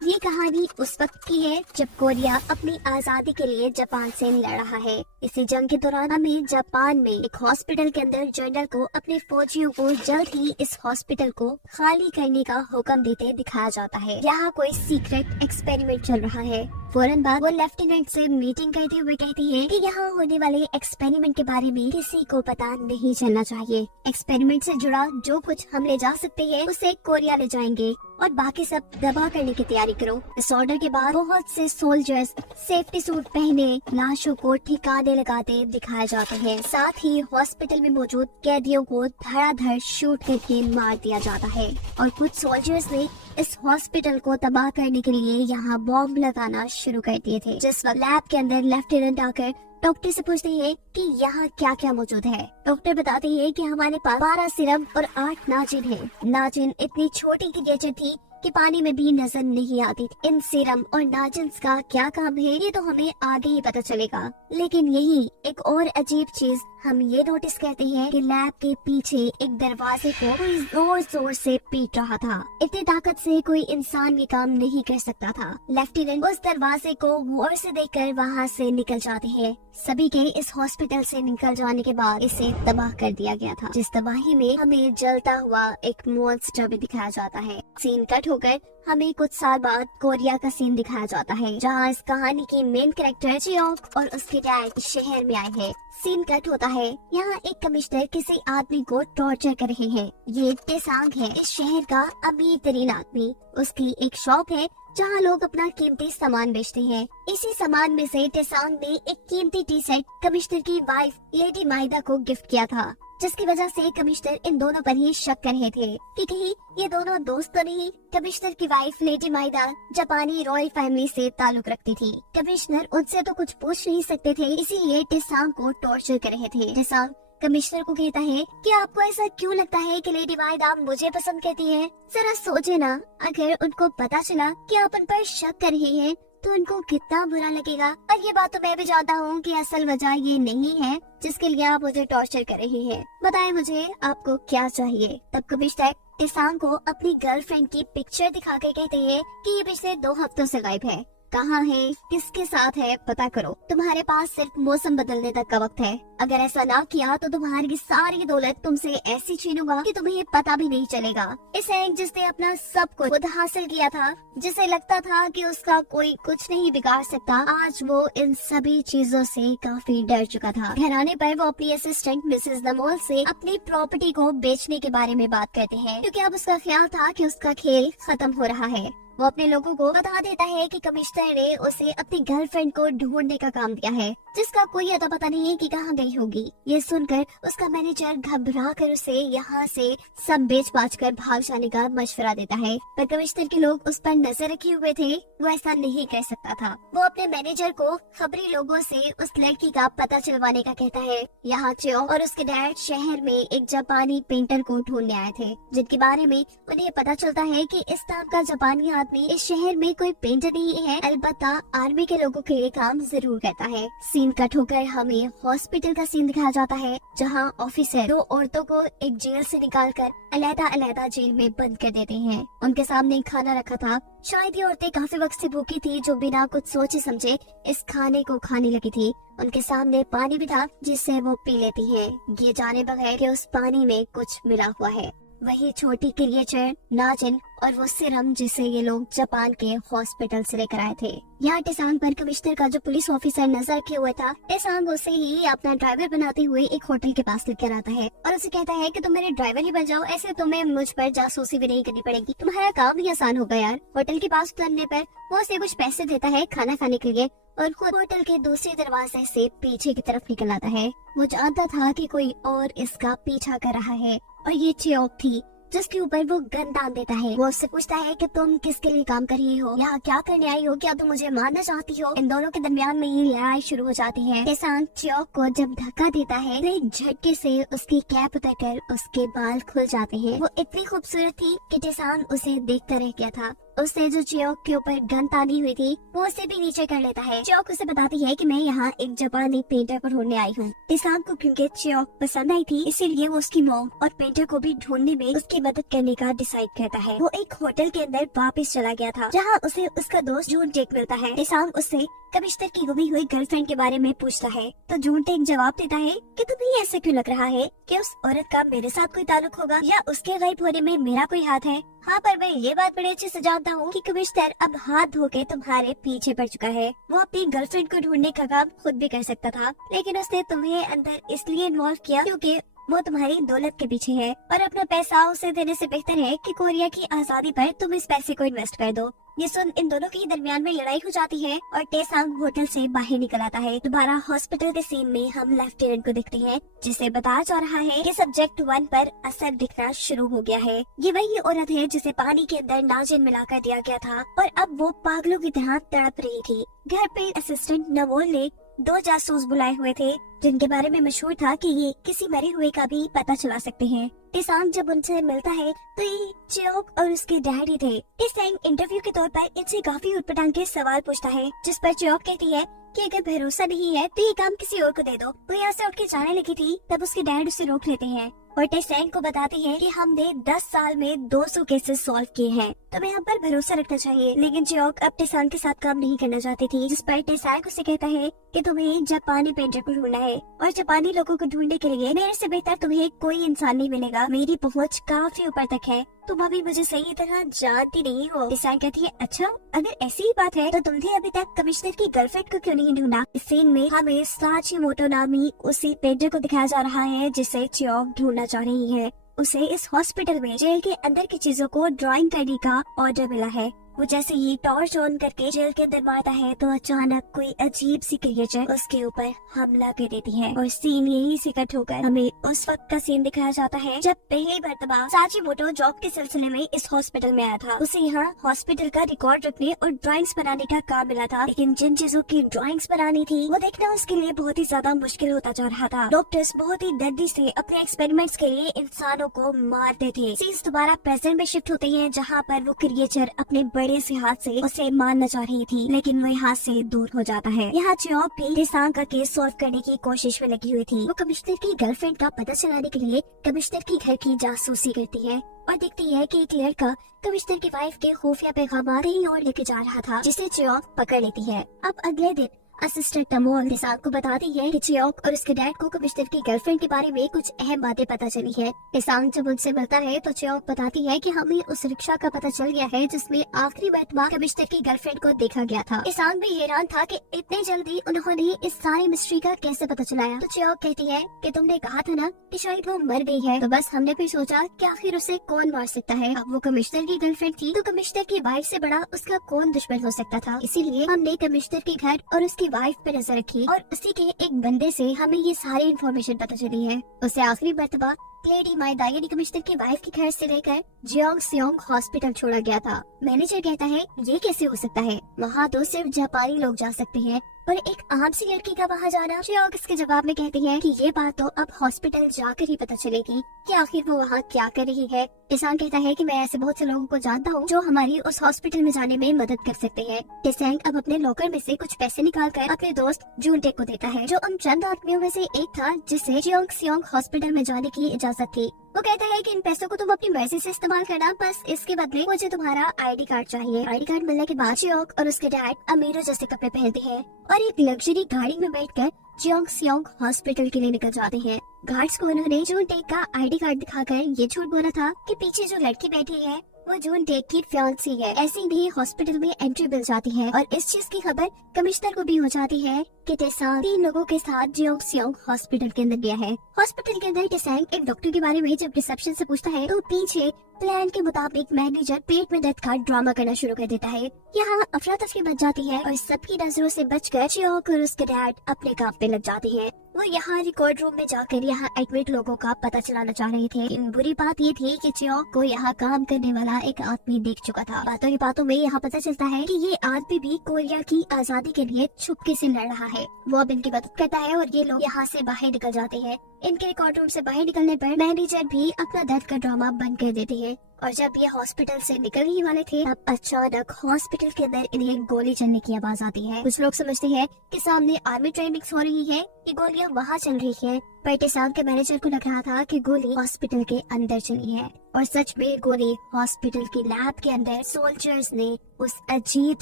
ये कहानी उस वक्त की है जब कोरिया अपनी आजादी के लिए जापान से लड़ रहा है। इसी जंग के दौरान हमें जापान में एक हॉस्पिटल के अंदर जनरल को अपने फौजियों को जल्द ही इस हॉस्पिटल को खाली करने का हुक्म देते दिखाया जाता है। यहाँ कोई सीक्रेट एक्सपेरिमेंट चल रहा है। फौरन बाद वो लेफ्टिनेंट से मीटिंग करते हुए कहती है कि यहाँ होने वाले एक्सपेरिमेंट के बारे में किसी को पता नहीं चलना चाहिए। एक्सपेरिमेंट से जुड़ा जो कुछ हम ले जा सकते हैं उसे कोरिया ले जाएंगे और बाकी सब दबा करने की तैयारी करो। इस ऑर्डर के बाद बहुत से सोल्जर्स सेफ्टी सूट पहने लाशों को ठिकाने लगाते दिखाए जाते हैं। साथ ही हॉस्पिटल में मौजूद कैदियों को धड़ाधड़ शूट करके मार दिया जाता है और कुछ सोल्जर्स ने इस हॉस्पिटल को तबाह करने के लिए यहाँ बॉम्ब लगाना शुरू कर दिए थे। जिस वक्त लैब के अंदर लेफ्टिनेंट आकर डॉक्टर से पूछते हैं कि यहाँ क्या क्या मौजूद है। डॉक्टर बताते हैं कि हमारे पास 12 सिरम और 8 नाजिन है। नाजिन इतनी छोटी क्रिएचर थी कि पानी में भी नजर नहीं आती। इन सीरम और नाजिन्स का क्या काम है ये तो हमें आगे ही पता चलेगा। लेकिन यही एक और अजीब चीज हम ये नोटिस करते हैं कि लैब के पीछे एक दरवाजे को कोई जोर जोर से पीट रहा था। इतनी ताकत से कोई इंसान ये काम नहीं कर सकता था। लेफ्टिनेंट उस दरवाजे को गौर से देखकर वहाँ से निकल जाते हैं। सभी के इस हॉस्पिटल से निकल जाने के बाद इसे तबाह कर दिया गया था। जिस तबाही में हमें जलता हुआ एक मॉन्स्टर भी दिखाया जाता है। सीन कट होकर हमें कुछ साल बाद कोरिया का सीन दिखाया जाता है, जहाँ इस कहानी की मेन कैरेक्टर जियोक और उसके डैड शहर में आए हैं। सीन कट होता है, यहाँ एक कमिश्नर किसी आदमी को टॉर्चर कर रहे हैं। ये टेसांग है, इस शहर का अमीर तरीन आदमी। उसकी एक शॉप है जहाँ लोग अपना कीमती सामान बेचते हैं। इसी सामान में से टेसांग ने एक कीमती टी शर्ट कमिश्नर की वाइफ लेडी माइदा को गिफ्ट किया था, जिसकी वजह से कमिश्नर इन दोनों पर ही शक कर रहे थे कि कहीं ये दोनों दोस्त तो नहीं। कमिश्नर की वाइफ लेडी माइदा जापानी रॉयल फैमिली से ताल्लुक रखती थी। कमिश्नर उनसे तो कुछ पूछ नहीं सकते थे, इसीलिए टेसांग को टॉर्चर कर रहे थे। टेसांग कमिश्नर को कहता है कि आपको ऐसा क्यों लगता है कि लेडी माइदा मुझे पसंद करती है। जरा सोचे ना, अगर उनको पता चला कि आप उन पर शक कर रहे हैं तो उनको कितना बुरा लगेगा। और ये बात तो मैं भी जानता हूँ कि असल वजह ये नहीं है जिसके लिए आप मुझे टॉर्चर कर रहे हैं। बताएं मुझे आपको क्या चाहिए। तब कमिश्नर टेसांग को अपनी गर्लफ्रेंड की पिक्चर दिखा कर कहते हैं कि ये पिछले 2 हफ्तों से गायब है। कहाँ है, किसके साथ है, पता करो। तुम्हारे पास सिर्फ मौसम बदलने तक का वक्त है। अगर ऐसा ना किया तो तुम्हारी सारी दौलत तुमसे ऐसी छीनूंगा कि तुम्हें पता भी नहीं चलेगा। इस एक जिसने अपना सब कुछ खुद हासिल किया था, जिसे लगता था कि उसका कोई कुछ नहीं बिगाड़ सकता, आज वो इन सभी चीजों से काफी डर चुका था। घर आने पर वो अपनी असिस्टेंट मिसेस दमोल से अपनी प्रॉपर्टी को बेचने के बारे में बात करते हैं, क्योंकि अब उसका ख्याल था कि उसका खेल खत्म हो रहा है। वो अपने लोगों को बता देता है कि कमिश्नर ने उसे अपनी गर्लफ्रेंड को ढूंढने का काम दिया है, जिसका कोई अता पता नहीं है कि कहाँ गई होगी। ये सुनकर उसका मैनेजर घबरा कर उसे यहाँ से सब बेच बाच कर भाग जाने का मशवरा देता है, पर कमिश्नर के लोग उस पर नजर रखे हुए थे। वो ऐसा नहीं कर सकता था। वो अपने मैनेजर को खबरी लोगों से उस लड़की का पता चलवाने का कहता है। यहाँ चियो और उसके डैड शहर में एक जापानी पेंटर को ढूंढने आए थे, जिनके बारे में उन्हें पता चलता है कि इस नाम का जापानी इस शहर में कोई पेंटर नहीं है, अलबत्ता आर्मी के लोगों के लिए काम जरूर करता है। सीन कट होकर हमें हॉस्पिटल का सीन दिखाया जाता है, जहां ऑफिसर 2 औरतों को एक जेल से निकालकर अलग-अलग जेल में बंद कर देते हैं। उनके सामने खाना रखा था। शायद ये औरतें काफी वक्त से भूखी थी, जो बिना कुछ सोचे समझे इस खाने को खाने लगी थी। उनके सामने पानी भी था, जिससे वो पी लेती हैं, ये जाने बगैर कि उस पानी में कुछ मिला हुआ है। वही छोटी क्रिएचर नाजिन और वो सिरम जिसे ये लोग जापान के हॉस्पिटल से लेकर आए थे। यहाँ टेसांग पर कमिश्नर का जो पुलिस ऑफिसर नजर रखे हुए था, टेसांग उसे ही अपना ड्राइवर बनाते हुए एक होटल के पास लेकर आता है और उसे कहता है कि तुम मेरे ड्राइवर ही बन जाओ, ऐसे तुम्हें मुझ पर जासूसी भी नहीं करनी पड़ेगी, तुम्हारा काम भी आसान होगा यार। होटल के पास उतरने पर वो उसे कुछ पैसे देता है खाना खाने के लिए और खुद होटल के दूसरे दरवाजे से पीछे की तरफ निकल आता है। वो जानता था कि कोई और इसका पीछा कर रहा है और ये चियोक थी, जिसके ऊपर वो गन तान देता है। वो उससे पूछता है कि तुम किसके लिए काम कर रही हो, यहाँ क्या करने आई हो, क्या तुम मुझे मारना चाहती हो। इन दोनों के दरमियान में ही लड़ाई शुरू हो जाती है। टेसांग चियोक को जब धक्का देता है तो एक झटके से उसकी कैप उतरकर उसके बाल खुल जाते हैं। वो इतनी खूबसूरत थी कि टेसांग उसे देखता रह गया था। उससे जो चियोक के ऊपर गन तानी हुई थी वो उसे भी नीचे कर लेता है। चियोक उसे बताती है कि मैं यहाँ एक जापानी पेंटर को ढूंढने आई हूँ। टेसांग को क्योंकि चियोक पसंद आई थी इसीलिए वो उसकी मॉम और पेंटर को भी ढूंढने में उसकी मदद करने का डिसाइड करता है। वो एक होटल के अंदर वापस चला गया था जहाँ उसे उसका दोस्त जून टेक मिलता है। टेसांग उससे कमिश्नर की गुमी हुई गर्लफ्रेंड के बारे में पूछता है तो जून टेक जवाब देता है कि तुम्हें ऐसा क्यों लग रहा है कि उस औरत का मेरे साथ कोई ताल्लुक होगा या उसके गायब होने में मेरा कोई हाथ है। हाँ, पर मैं ये बात बड़े अच्छे से जानता हूँ कि कमिश्नर अब हाथ धो के तुम्हारे पीछे पड़ चुका है। वो अपनी गर्लफ्रेंड को ढूंढने का काम खुद भी कर सकता था, लेकिन उसने तुम्हें अंदर इसलिए इन्वॉल्व किया क्योंकि वो तुम्हारी दौलत के पीछे है और अपना पैसा उसे देने से बेहतर है कि कोरिया की आजादी पर तुम इस पैसे को इन्वेस्ट कर दो। ये सुन इन दोनों के दरमियान में लड़ाई हो जाती है और टेसांग होटल से बाहर निकल आता है। दोबारा हॉस्पिटल के सीन में हम लेफ्टिनेंट को देखते हैं जिसे बताया जा रहा है कि सब्जेक्ट 1 पर असर दिखना शुरू हो गया है। ये वही औरत है जिसे पानी के अंदर नाजिन मिलाकर दिया गया था और अब वो पागलों की तरह तड़प रही थी। घर पे असिस्टेंट नवोल ने 2 जासूस बुलाए हुए थे जिनके बारे में मशहूर था कि ये किसी मरे हुए का भी पता चला सकते हैं। टेसांग जब उनसे मिलता है तो ये चियोक और उसके डैडी थे। टेसांग इंटरव्यू के तौर पर इनसे काफी उटपटांग के सवाल पूछता है जिस पर चियोक कहती है कि अगर भरोसा नहीं है तो ये काम किसी और को दे दो। वो यहाँ से उठ के जाने लगी थी तब उसके डैड उसे रोक लेते हैं और टेसांग को बताती है कि हमने 10 साल में 200 केसेस सॉल्व किए हैं, तुम्हें हम पर भरोसा रखना चाहिए। लेकिन चियोक अब टेसांग के साथ काम नहीं करना चाहती थी, जिस पर टेसांग उसे कहता है कि तुम्हें जापानी पेंटर को ढूंढना है और जापानी लोगों को ढूंढने के लिए मेरे से बेहतर तुम्हें कोई इंसान नहीं मिलेगा। मेरी पहुंच काफी ऊपर तक है, तुम अभी मुझे सही तरह जानती नहीं हो। टेसांग कहती है अच्छा, अगर ऐसी ही बात है तो तुमने अभी तक कमिश्नर की गर्लफ्रेंड को क्यों नहीं ढूंढा। इस सीन में हमें साचिमोटो नामी उसी पेंटर को दिखाया जा रहा है जिसे चियोक ढूंढना चाह रही है। उसे इस हॉस्पिटल में जेल के अंदर की चीजों को ड्राइंग करने का ऑर्डर मिला है। वो जैसे ही टॉर्च ऑन करके जेल के अंदर मारता है तो अचानक कोई अजीब सी क्रिएचर उसके ऊपर हमला कर देती है और सीन यही से कट होकर हमें उस वक्त का सीन दिखाया जाता है जब पहली मर्तबा साचिमोटो जॉब के सिलसिले में इस हॉस्पिटल में आया था। उसे यहाँ हॉस्पिटल का रिकॉर्ड रखने और ड्राइंग्स बनाने का काम मिला था, लेकिन जिन चीजों की ड्राइंग्स बनानी थी वो देखना उसके लिए बहुत ही ज्यादा मुश्किल होता जा रहा था। डॉक्टर्स बहुत ही दर्दी से अपने एक्सपेरिमेंट्स के लिए इंसानों को मारते थे। सीन्स दोबारा प्रेजेंट में शिफ्ट होते हैं जहाँ पर वो क्रिएचर अपने बड़े से हाथ से उसे मारना चाह रही थी, लेकिन वो हाथ से दूर हो जाता है। यहाँ चियोक भी टेसांग का केस सॉल्व करने की कोशिश में लगी हुई थी। वो कमिश्नर की गर्लफ्रेंड का पता चलाने के लिए कमिश्नर के घर की जासूसी करती है और देखती है कि एक लड़का कमिश्नर की वाइफ के खुफिया पैगाम कहीं और लेके जा रहा था, जिसे चियोक पकड़ लेती है। अब अगले दिन असिस्टेंट तमोल टेसांग को बताती है कि चियोक और उसके डैड को कमिश्नर की गर्लफ्रेंड के बारे में कुछ अहम बातें पता चली है। टेसांग जब उनसे मिलता है तो चियोक बताती है कि हमें उस रिक्शा का पता चल गया है जिसमें आखिरी मर्तबा कमिश्नर की गर्लफ्रेंड को देखा गया था। टेसांग भी हैरान था कि इतने जल्दी उन्होंने इस सारी मिस्ट्री का कैसे पता चलाया। तो चियोक कहती है कि तुमने कहा था ना कि शायद वो मर गई है, तो बस हमने फिर सोचा कि आखिर उसे कौन मार सकता है। अब वो कमिश्नर की गर्लफ्रेंड थी तो कमिश्नर की वाइफ से बड़ा उसका कौन दुश्मन हो सकता था। इसीलिए हमने कमिश्नर के घर और उसकी वाइफ पे नजर रखी और उसी के एक बंदे से हमें ये सारी इन्फॉर्मेशन पता चली है। उसे आखिरी मर्तबा लेडी माइदाई यानी कमिश्नर की वाइफ के घर से लेकर जियोंग सियोंग हॉस्पिटल छोड़ा गया था। मैनेजर कहता है ये कैसे हो सकता है, वहाँ तो सिर्फ जापानी लोग जा सकते हैं और एक आम सी लड़की का वहाँ जाना। जियोंग इसके जवाब में कहती है कि ये बात तो अब हॉस्पिटल जाकर ही पता चलेगी कि आखिर वो वहाँ क्या कर रही है। टेसांग कहता है कि मैं ऐसे बहुत से लोगों को जानता हूँ जो हमारी उस हॉस्पिटल में जाने में मदद कर सकते हैं। टेसांग अब अपने लॉकर में से कुछ पैसे निकाल कर अपने दोस्त जूनटेक को देता है, जो उन चंद आदमियों में से एक था जिसे जियोंग सियोंग हॉस्पिटल में जाने की इजाजत थी। वो कहता है कि इन पैसों को तुम अपनी मर्जी से इस्तेमाल करना, बस इसके बदले मुझे तुम्हारा आईडी कार्ड चाहिए। आईडी कार्ड मिलने के बाद जियोंग और उसके डैड अमीरों जैसे कपड़े पहनते हैं और एक लग्जरी गाड़ी में बैठकर जियोंग सियोंग हॉस्पिटल के लिए निकल जाते हैं। गार्ड्स को उन्होंने जूनटेक का आईडी कार्ड दिखाकर ये झूठ बोला था कि पीछे जो लड़की बैठी है वो जूनटेक की फियांसी है। ऐसे भी हॉस्पिटल में एंट्री मिल जाती है और इस चीज की खबर कमिश्नर को भी हो जाती है कि टेसांग 3 लोगों के साथ जियोंग सियोंग हॉस्पिटल के अंदर गया है। हॉस्पिटल के अंदर टेसांग एक डॉक्टर के बारे में जब रिसेप्शन से पूछता है तो पीछे प्लान के मुताबिक मैनेजर पेट में दर्द का ड्रामा करना शुरू कर देता है। यहाँ अफरा तफरी मच जाती है और सबकी नजरों से बचकर जियोंग और उसके डैड अपने काम पे लग जाते हैं। वो यहाँ रिकॉर्ड रूम में जाकर यहाँ एडमिट लोगों का पता चलाना चाह रहे थे। बुरी बात ये थी कि जियोंग को यहाँ काम करने वाला एक आदमी देख चुका था। बातों की बातों में यहाँ पता चलता है कि ये आदमी भी कोरिया की आजादी के लिए छुपके से लड़ रहा है। वो अब इनकी मदद करता है और ये लोग यहाँ से बाहर निकल जाते हैं। इनके रिकॉर्ड रूम से बाहर निकलने पर मैनेजर भी अपना दर्द का ड्रामा बंद कर देते हैं और जब ये हॉस्पिटल से निकल ही वाले थे तब अचानक हॉस्पिटल के अंदर इन्हें गोली चलने की आवाज आती है। कुछ लोग समझते हैं कि सामने आर्मी ट्रेनिंग्स हो रही है, ये गोलियां वहाँ चल रही है, पर टेसांग के मैनेजर को लग रहा था कि गोली हॉस्पिटल के अंदर चली है और सच में गोली हॉस्पिटल की लैब के अंदर सोल्जर्स ने उस अजीब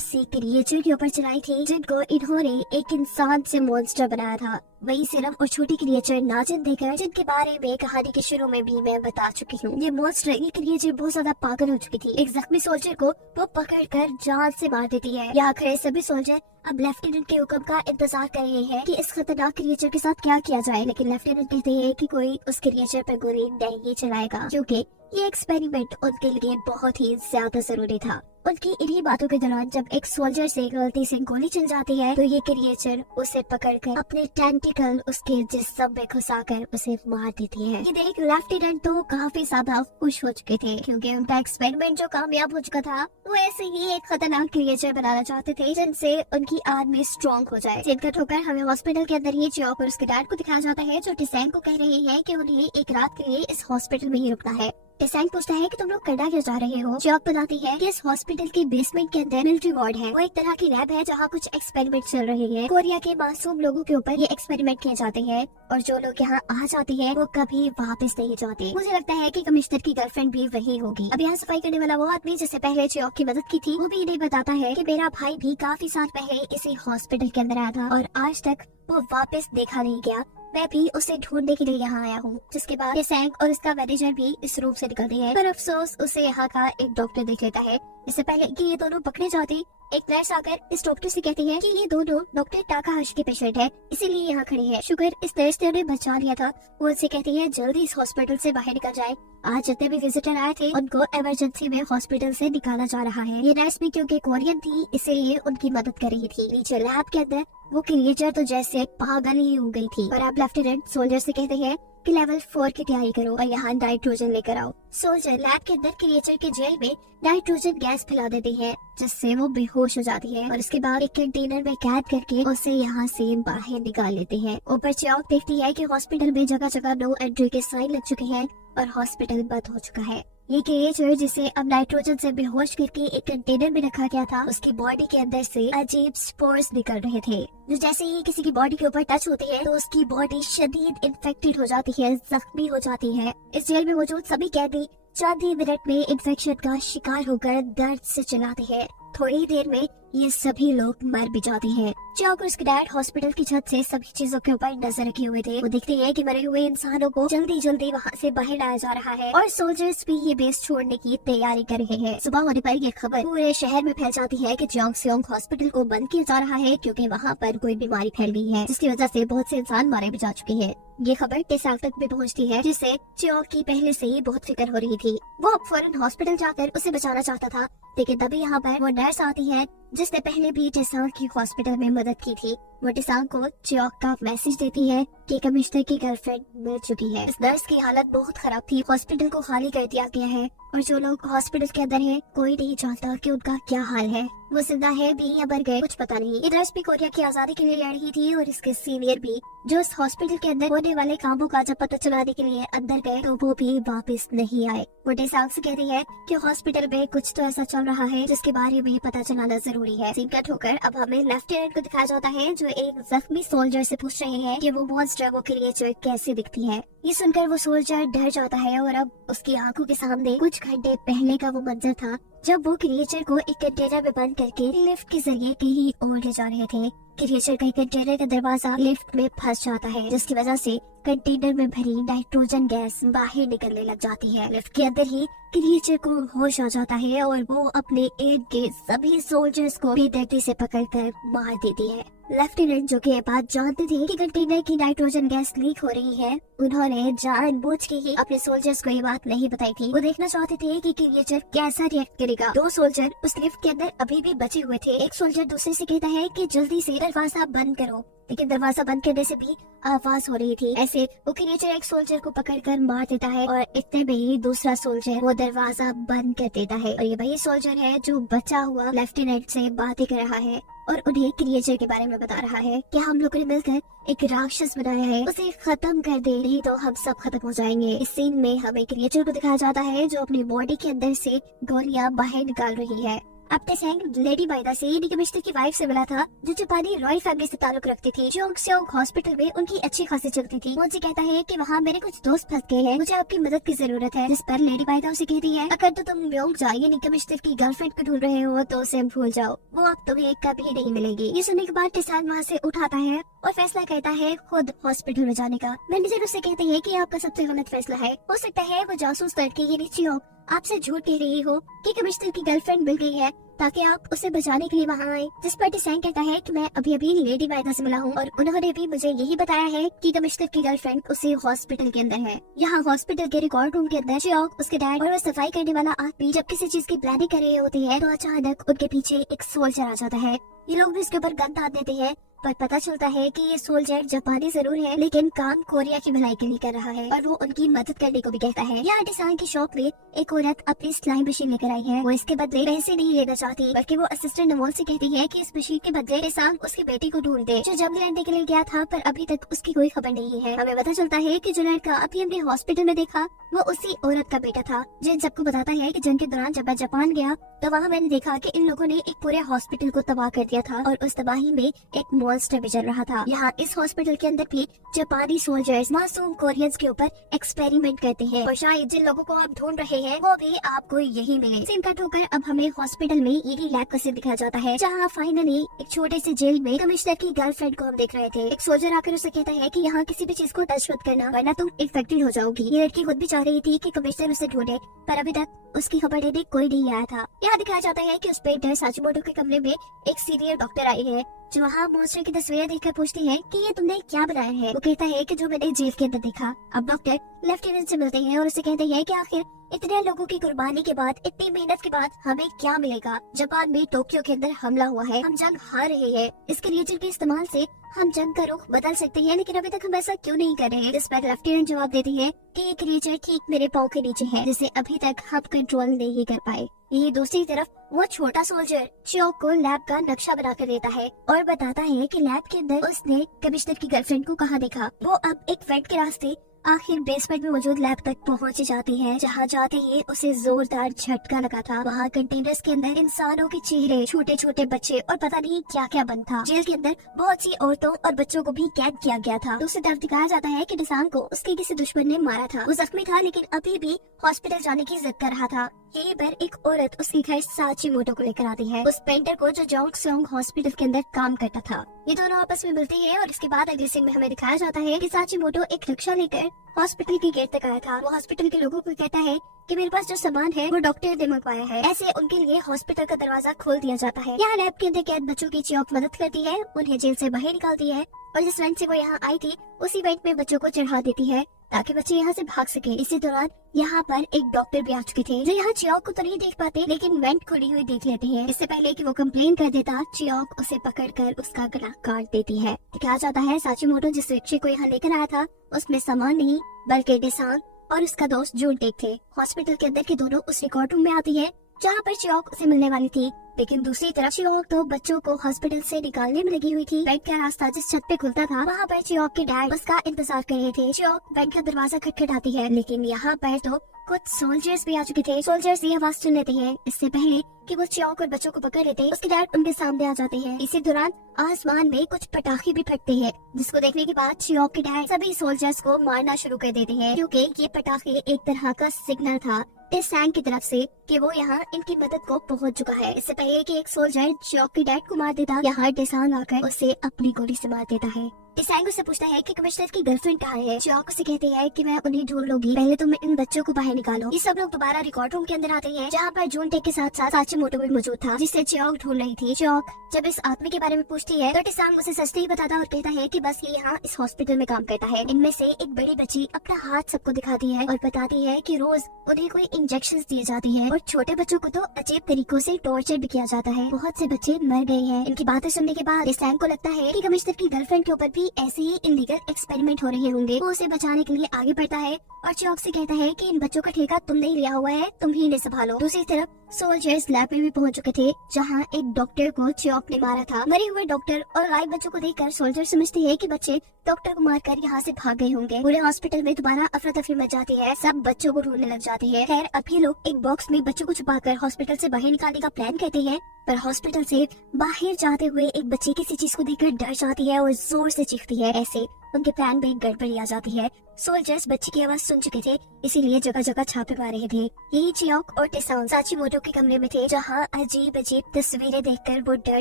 सी क्रिएचर के ऊपर चलाई थी जिनको इन्होंने एक इंसान से मॉन्स्टर बनाया था। वही सिर्फ और छोटी क्रिएचर नाजिन देकर जिनके बारे में कहानी के शुरू में भी मैं बता चुकी हूँ। ये मॉन्स्टर, ये क्रिएचर बहुत ज्यादा पागल हो चुकी थी। एक जख्मी सोल्जर को वो पकड़कर जान से मार देती है। यहाँ खड़े सभी सोल्जर अब लेफ्टिनेंट के हुक्म का इंतजार कर रहे हैं कि इस खतरनाक क्रिएचर के साथ क्या किया जाए, लेकिन लेफ्टिनेंट कहते हैं कि कोई उस क्रिएचर पर गोली नहीं चलाएगा क्योंकि ये एक्सपेरिमेंट उनके लिए बहुत ही ज्यादा जरूरी था। उनकी इन्हीं बातों के दौरान जब एक सोल्जर से गलती से गोली चल जाती है तो ये क्रिएचर उसे पकड़कर अपने टेंटिकल उसके जिस्म में घुसाकर उसे मार देती है। ये देख लेफ्टिनेंट तो काफी ज्यादा खुश हो चुके थे क्योंकि उनका एक्सपेरिमेंट जो कामयाब हो चुका था वो ऐसे ही एक खतरनाक क्रिएचर बनाना चाहते थे जिनसे उनकी आर्मी स्ट्रॉन्ग हो जाए। जिनका ठोकर हमें हॉस्पिटल के अंदर ही चियोक और उसके डैड को दिखाया जाता है जो टेसांग को कह रहे हैं कि उन्हें एक रात के लिए इस हॉस्पिटल में ही रुकना है। टेसांग पूछता है कि तुम लोग करना क्या जा रहे हो। चियोक बताती है कि इस हॉस्पिटल के बेसमेंट के अंदर मिलिट्री वार्ड है। वो एक तरह की लैब है जहाँ कुछ एक्सपेरिमेंट चल रहे हैं। कोरिया के मासूम लोगों के ऊपर ये एक्सपेरिमेंट किए जाते हैं और जो लोग यहाँ आ जाते हैं वो कभी वापस नहीं जाते। मुझे लगता है कि कमिश्नर की गर्लफ्रेंड भी वही होगी। अब यहाँ सफाई करने वाला वो आदमी जिससे पहले चियोक की मदद की थी वो भी इन्हें बताता है कि मेरा भाई भी काफी साल पहले इसी हॉस्पिटल के अंदर आया था और आज तक वो वापस देखा नहीं गया। मैं भी उसे ढूंढने के लिए यहाँ आया हूँ। जिसके बाद टेसांग और उसका मैनेजर भी इस रूम से निकलते हैं, पर अफसोस उसे यहाँ का एक डॉक्टर देख लेता है। इससे पहले कि ये दोनों पकड़े जाते एक नर्स आकर इस डॉक्टर से कहती है कि ये दोनों डॉक्टर टाकाहाशी के पेशेंट है, इसीलिए यहाँ खड़े हैं। शुगर इस नर्स ने उन्हें बचा लिया था। वो उनसे कहती है जल्दी इस हॉस्पिटल से बाहर निकल जाए। आज जितने भी विजिटर आए थे उनको इमरजेंसी में हॉस्पिटल से निकाला जा रहा है। ये नर्स भी क्योंकि कोरियन थी इसीलिए उनकी मदद कर रही थी। नीचे लैब के अंदर वो क्रिएचर तो जैसे पागल ही हो गई थी और अब लेफ्टिनेंट सोल्जर से कहते हैं कि लेवल 4 की तैयारी करो और यहाँ नाइट्रोजन लेकर आओ। सोल्जर लैब के अंदर क्रिएचर के जेल में नाइट्रोजन गैस फैला देते हैं जिससे वो बेहोश हो जाती है और उसके बाद एक कंटेनर में कैद करके उसे यहाँ से बाहर निकाल लेते हैं। ऊपर चियोक देखती है कि हॉस्पिटल में जगह जगह नो एंट्री के साइन लग चुके हैं और हॉस्पिटल बंद हो चुका है। ये क्रिएचर जिसे अब नाइट्रोजन से बेहोश करके एक कंटेनर में रखा गया था उसकी बॉडी के अंदर से अजीब स्पोर्स निकल रहे थे जो जैसे ही किसी की बॉडी के ऊपर टच होते हैं तो उसकी बॉडी शदीद इन्फेक्टेड हो जाती है, जख्मी हो जाती है। इस जेल में मौजूद सभी कैदी चंद ही मिनट में इन्फेक्शन का शिकार होकर दर्द से चिल्लाते हैं। थोड़ी देर में ये सभी लोग मर भी जाते हैं। चियोक और उसके डैड हॉस्पिटल की छत से सभी चीजों के ऊपर नजर रखे हुए थे। वो देखते हैं कि मरे हुए इंसानों को जल्दी जल्दी वहाँ से बाहर लाया जा रहा है और सोल्जर्स भी ये बेस छोड़ने की तैयारी कर रहे हैं। सुबह होने पर ये खबर पूरे शहर में फैल जाती है कि जेओंगसेओंग हॉस्पिटल को बंद किया जा रहा है क्योंकि वहाँ पर कोई बीमारी फैल गई है जिसकी वजह से बहुत से इंसान मारे भी जा चुके हैं। ये खबर टेसांग तक भी पहुंचती है जिससे चियोक की पहले से ही बहुत फिक्र हो रही थी। वो अब फौरन हॉस्पिटल जाकर उसे बचाना चाहता था लेकिन तभी यहाँ पर वो नर्स आती है जिसने पहले भी टेसांग की हॉस्पिटल में मदद की थी। वो टेसांग को चियोक का मैसेज देती है कि कमिश्नर की गर्लफ्रेंड मर चुकी है। इस नर्स की हालत बहुत खराब थी। हॉस्पिटल को खाली कर दिया गया है और जो लोग हॉस्पिटल के अंदर हैं कोई नहीं जानता कि उनका क्या हाल है। वो जिंदा है भी या मर गए कुछ पता नहीं। ये नर्स भी कोरिया की आजादी के लिए लड़ रही थी और इसके सीनियर भी जो इस हॉस्पिटल के अंदर होने वाले कामों का जब पता चलाने के लिए अंदर गए तो वो भी वापस नहीं आए। वो टेसांग से कहती है कि हॉस्पिटल में कुछ तो ऐसा चल रहा है जिसके बारे में पता चलाना जरूरी है। सीन कट होकर अब हमें लेफ्टिनेंट को दिखाया जाता है जो एक जख्मी सोल्जर से पूछ रहे हैं कि वो मॉन्स्टर वो क्रिएचर कैसे दिखती है। ये सुनकर वो सोल्जर डर जाता है और अब उसकी आंखों के सामने कुछ घंटे पहले का वो मंजर था जब वो क्रिएचर को एक कंटेनर में बंद करके लिफ्ट के जरिए कहीं और ले जा रहे थे। क्रिएचर का कंटेनर का दरवाजा लिफ्ट में फंस जाता है जिसकी वजह से कंटेनर में भरी नाइट्रोजन गैस बाहर निकलने लग जाती है। लिफ्ट के अंदर ही क्रिएचर को होश आ जाता है और वो अपने एड के सभी सोल्जर्स को बेदर्दी से पकड़कर मार देती है। लेफ्टिनेंट जो कि ये बात जानते थे कि कंटेनर की नाइट्रोजन गैस लीक हो रही है, उन्होंने जानबूझ के ही अपने सोल्जर्स को ये बात नहीं बताई थी। वो देखना चाहते थे कि क्रिएचर कैसा रिएक्ट करेगा। 2 सोल्जर उस लिफ्ट के अंदर अभी भी बचे हुए थे। एक सोल्जर दूसरे से कहता है कि जल्दी से दरवाजा बंद करो, लेकिन दरवाजा बंद करने से भी आवाज हो रही थी। ऐसे वो क्रिएचर एक सोल्जर को पकड़कर मार देता है और इतने में ही दूसरा सोल्जर वो दरवाजा बंद कर देता है और ये वही सोल्जर है जो बचा हुआ लेफ्टिनेंट से बातें कर रहा है। और उन्हें क्रिएचर के बारे में बता रहा है कि हम लोगों ने मिलकर एक राक्षस बनाया है, उसे खत्म कर दे, नहीं तो हम सब खत्म हो जाएंगे। इस सीन में हमें क्रिएचर को दिखाया जाता है जो अपनी बॉडी के अंदर से गोलियां बाहर निकाल रही है। अब टेसेंग लेडी बाइदा से यानी कि मिस्टर की वाइफ से मिला था जो जापानी रॉयल फैमिली से ताल्लुक रखती थी। जोंगसेओंग हॉस्पिटल में उनकी अच्छी खासी चलती थी। वो उनसे कहता है कि वहाँ मेरे कुछ दोस्त फंस गए हैं, मुझे आपकी मदद की जरूरत है। जिस पर लेडी बाइदा उसे कहती है अगर तो तुम म्योंग जा यानी कि मिस्टर की गर्लफ्रेंड को ढूंढ रहे हो तो उसे भूल जाओ, वो अब तुम्हें कभी नहीं मिलेगी। ये सुनने के बाद टेसेंग वहाँ से उठाता है और फैसला करता है खुद हॉस्पिटल में जाने का। मैनेजर उसे कहते हैं कि आपका सबसे गलत फैसला है, हो सकता है वो जासूस लड़की यानी चियोंग आपसे झूठ कह रही हो कि कमिश्नर की गर्लफ्रेंड मिल गई है ताकि आप उसे बचाने के लिए वहाँ आए। जिस पर टेसेंग कहता है कि मैं अभी अभी लेडी बाइदा से मिला हूँ और उन्होंने भी मुझे यही बताया है कि कमिश्नर की गर्लफ्रेंड उसी हॉस्पिटल के अंदर है। यहाँ हॉस्पिटल के रिकॉर्ड रूम के अंदर चियोंग, उसके डैड और वो सफाई करने वाला आदमी जब किसी चीज की प्लानिंग कर रहे होते हैं तो अचानक उनके पीछे एक सोल्जर आ जाता है। ये लोग भी उसके ऊपर गन दाग देते हैं पर पता चलता है कि ये सोल्जर जापानी जरूर है लेकिन काम कोरिया की भलाई के लिए कर रहा है और वो उनकी मदद करने को भी कहता है। यहाँ टेसेंग की शॉप में एक औरत अपनी सिलाई मशीन लेकर आई है। वो इसके बदले पैसे नहीं लेना चाहती बल्कि वो असिस्टेंट नमोल से कहती है कि इस मशीन के बदले टेसेंग उसकी बेटी को ढूंढ दे जो जंग लड़ने के लिए गया था पर अभी तक उसकी कोई खबर नहीं है। हमें पता चलता है कि जो लड़का अभी हमने हॉस्पिटल में देखा वो उसी औरत का बेटा था जो इन सबको बताता है कि जंग के दौरान जब मैं जापान गया तो वहाँ मैंने देखा कि इन लोगों ने एक पूरे हॉस्पिटल को तबाह कर दिया था और उस तबाही में एक मॉन्स्टर भी चल रहा था। यहाँ इस हॉस्पिटल के अंदर भी जापानी सोल्जर्स मासूम कोरियंस के ऊपर एक्सपेरिमेंट करते हैं और शायद जिन लोगों को आप ढूंढ रहे हैं वो भी आपको यही मिले। सीन कट होकर अब हमें हॉस्पिटल में ईडी लैब का सीन दिखाया जाता है जहाँ फाइनली एक छोटे से जेल में कमिश्नर की गर्लफ्रेंड को हम देख रहे थे। एक सोल्जर आकर उसे कहता है कि यहाँ किसी भी चीज को टच मत करना वरना तुम इन्फेक्टेड हो जाओगी। ये लड़की खुद भी चाह रही थी कि कमिश्नर उसे ढूंढे पर अभी तक उसकी खबर देने कोई नहीं आया था। यहाँ दिखाया जाता है कि उस पेंटर साचिमोटो के कमरे में एक सीनियर डॉक्टर आई है जो वहाँ मॉन्स्टर की तस्वीरें देखकर पूछती है कि ये तुमने क्या बनाया है। वो कहता है कि जो मैंने जेल के अंदर देखा। अब डॉक्टर लेफ्टिनेंट से मिलते हैं और उसे कहते हैं कि आखिर इतने लोगों की कुर्बानी के बाद इतनी मेहनत के बाद हमें क्या मिलेगा। जापान में टोक्यो के अंदर हमला हुआ है, हम जंग हार रहे हैं, इस क्रिएचर के इस्तेमाल से हम जंग का रुख बदल सकते हैं लेकिन अभी तक हम ऐसा क्यों नहीं कर रहे हैं। इस पर लेफ्टिनेंट जवाब देती है कि ये क्रिएचर ठीक मेरे पाँव के नीचे है जिसे अभी तक हम कंट्रोल नहीं कर पाए। यही दूसरी तरफ वो छोटा सोल्जर चियोंग को लैब का नक्शा बना कर देता है और बताता है कि लैब के अंदर उसने कमिश्नर की गर्लफ्रेंड को कहाँ देखा। वो अब एक वेंट के रास्ते आखिर बेसमेंट में मौजूद लैब तक पहुंच जाती है जहां जाते ही उसे जोरदार झटका लगा था। वहां कंटेनर्स के अंदर इंसानों के चेहरे, छोटे छोटे बच्चे और पता नहीं क्या क्या बंद था। जेल के अंदर बहुत सी औरतों और बच्चों को भी कैद किया गया था। दूसरी तरफ दिखाया जाता है कि टेसेंग को उसके किसी दुश्मन ने मारा था। वो जख्मी था लेकिन अभी भी हॉस्पिटल जाने की जिद कर रहा था। यहीं पर एक औरत उसके घर साचिमोटो को लेकर आती है, उस पेंटर को जो जोंगसेओंग हॉस्पिटल के अंदर काम करता था। ये दोनों आपस में मिलते हैं और इसके बाद अगले सीन में हमें दिखाया जाता है कि साचिमोटो एक रिक्शा लेकर हॉस्पिटल के गेट तक आया था। वो हॉस्पिटल के लोगों को कहता है कि मेरे पास जो सामान है वो डॉक्टर ने मंगवाया है। ऐसे उनके लिए हॉस्पिटल का दरवाजा खोल दिया जाता है। यहाँ लैब के अंदर कैद बच्चों की चियोंग मदद करती है, उन्हें जेल से बाहर निकालती है और जिस वेंट से वो यहाँ आई थी उसी वेंट में बच्चों को चढ़ा देती है ताकि बच्चे यहाँ से भाग सके। इसी दौरान यहाँ पर एक डॉक्टर भी आ चुके थे जो यहाँ चियोंग को तो नहीं देख पाते लेकिन वेंट खुली हुई देख लेते हैं। इससे पहले कि वो कंप्लेन कर देता चियोंग उसे पकड़कर उसका गला काट देती है। दिखाया जाता है साचिमोटो जिस रिक्शे को यहाँ लेकर आया था उसमें सामान नहीं बल्कि टेसेंग और उसका दोस्त जूनटेक थे। हॉस्पिटल के अंदर के दोनों उस रिकॉर्ड रूम में आती है जहाँ पर चियोंग उसे मिलने वाली थी लेकिन दूसरी तरफ चियोंग तो बच्चों को हॉस्पिटल से निकालने में लगी हुई थी। बेड का रास्ता जिस छत पे खुलता था वहाँ पर चियोंग के डैड उसका इंतजार कर रहे थे। चियोंग बेड का दरवाजा खटखटाती है लेकिन यहाँ पर तो कुछ सोल्जर्स भी आ चुके थे। सोल्जर्स ये आवाज सुन लेते हैं इससे पहले कि वो चियोंग और बच्चों को पकड़ लेते। उसके डैड उनके सामने आ जाते हैं। इसी दौरान आसमान में कुछ पटाखे भी फटते हैं जिसको देखने के बाद चियोंग के डैड सभी सोल्जर्स को मारना शुरू कर देते हैं क्योंकि ये पटाखे एक तरह का सिग्नल था टेसेंग की तरफ से कि वो यहाँ इनकी मदद को पहुँच चुका है। इससे पहले कि एक सोल्जर चियोंग के डैड को मार देता, यहाँ टेसेंग आकर उसे अपनी गोली से मार देता है। टेसेंग उससे पूछता है कि कमिश्नर की गर्लफ्रेंड कहाँ है। चियोंग उसे कहती है कि मैं उन्हें ढूंढ लूंगी, पहले तुम इन बच्चों को बाहर निकालो। ये सब लोग दोबारा रिकॉर्ड रूम के अंदर आते हैं जहाँ पर जूनटेक के साथ साथ साचिमोटो भी मौजूद था जिससे चियोंग ढूंढ रही थी। चियोंग जब इस आदमी के बारे में पूछती है तो टेसेंग उसे सच नहीं बताता और कहता है कि बस ये यहाँ इस हॉस्पिटल में काम करता है। इनमें से एक बड़ी बच्ची अपना हाथ सबको दिखाती है और बताती है कि रोज उन्हें कोई इंजेक्शन दिए जाती है और छोटे बच्चों को तो अजीब तरीकों से टॉर्चर भी किया जाता है। बहुत से बच्चे मर गए हैं। इनकी बातें सुनने के बाद टेसेंग को लगता है कि कमिश्नर की गर्लफ्रेंड के ऊपर भी ऐसे ही इनलीगल एक्सपेरिमेंट हो रहे होंगे। वो उसे बचाने के लिए आगे बढ़ता है और चियोंग से कहता है कि इन बच्चों का ठेका तुमने ही लिया हुआ है, तुम ही इन्हें संभालो। दूसरी तरफ सोल्जर्स लैब में भी पहुंच चुके थे, जहां एक डॉक्टर को चियोक ने मारा था। मरे हुए डॉक्टर और गायब बच्चों को देखकर सोल्जर समझते हैं कि बच्चे डॉक्टर को मारकर यहाँ से भाग गए होंगे। पूरे हॉस्पिटल में दोबारा अफरा तफरी मच जाती है, सब बच्चों को ढूंढने लग जाते हैं। खैर अभी लोग एक बॉक्स में बच्चों को छुपाकर हॉस्पिटल से बाहर निकालने का प्लान करते हैं, पर हॉस्पिटल से बाहर जाते हुए एक बच्ची किसी चीज को देखकर डर जाती है और जोर से चीखती है। ऐसे उनके प्लान में गड़बड़ी आ जाती है। सोल्जर्स बच्ची की आवाज सुन चुके थे, इसीलिए जगह जगह छापे मार रहे थे। यही चियोक और टेसांग साचीमोटो के कमरे में थे, जहां अजीब अजीब तस्वीरें देखकर वो डर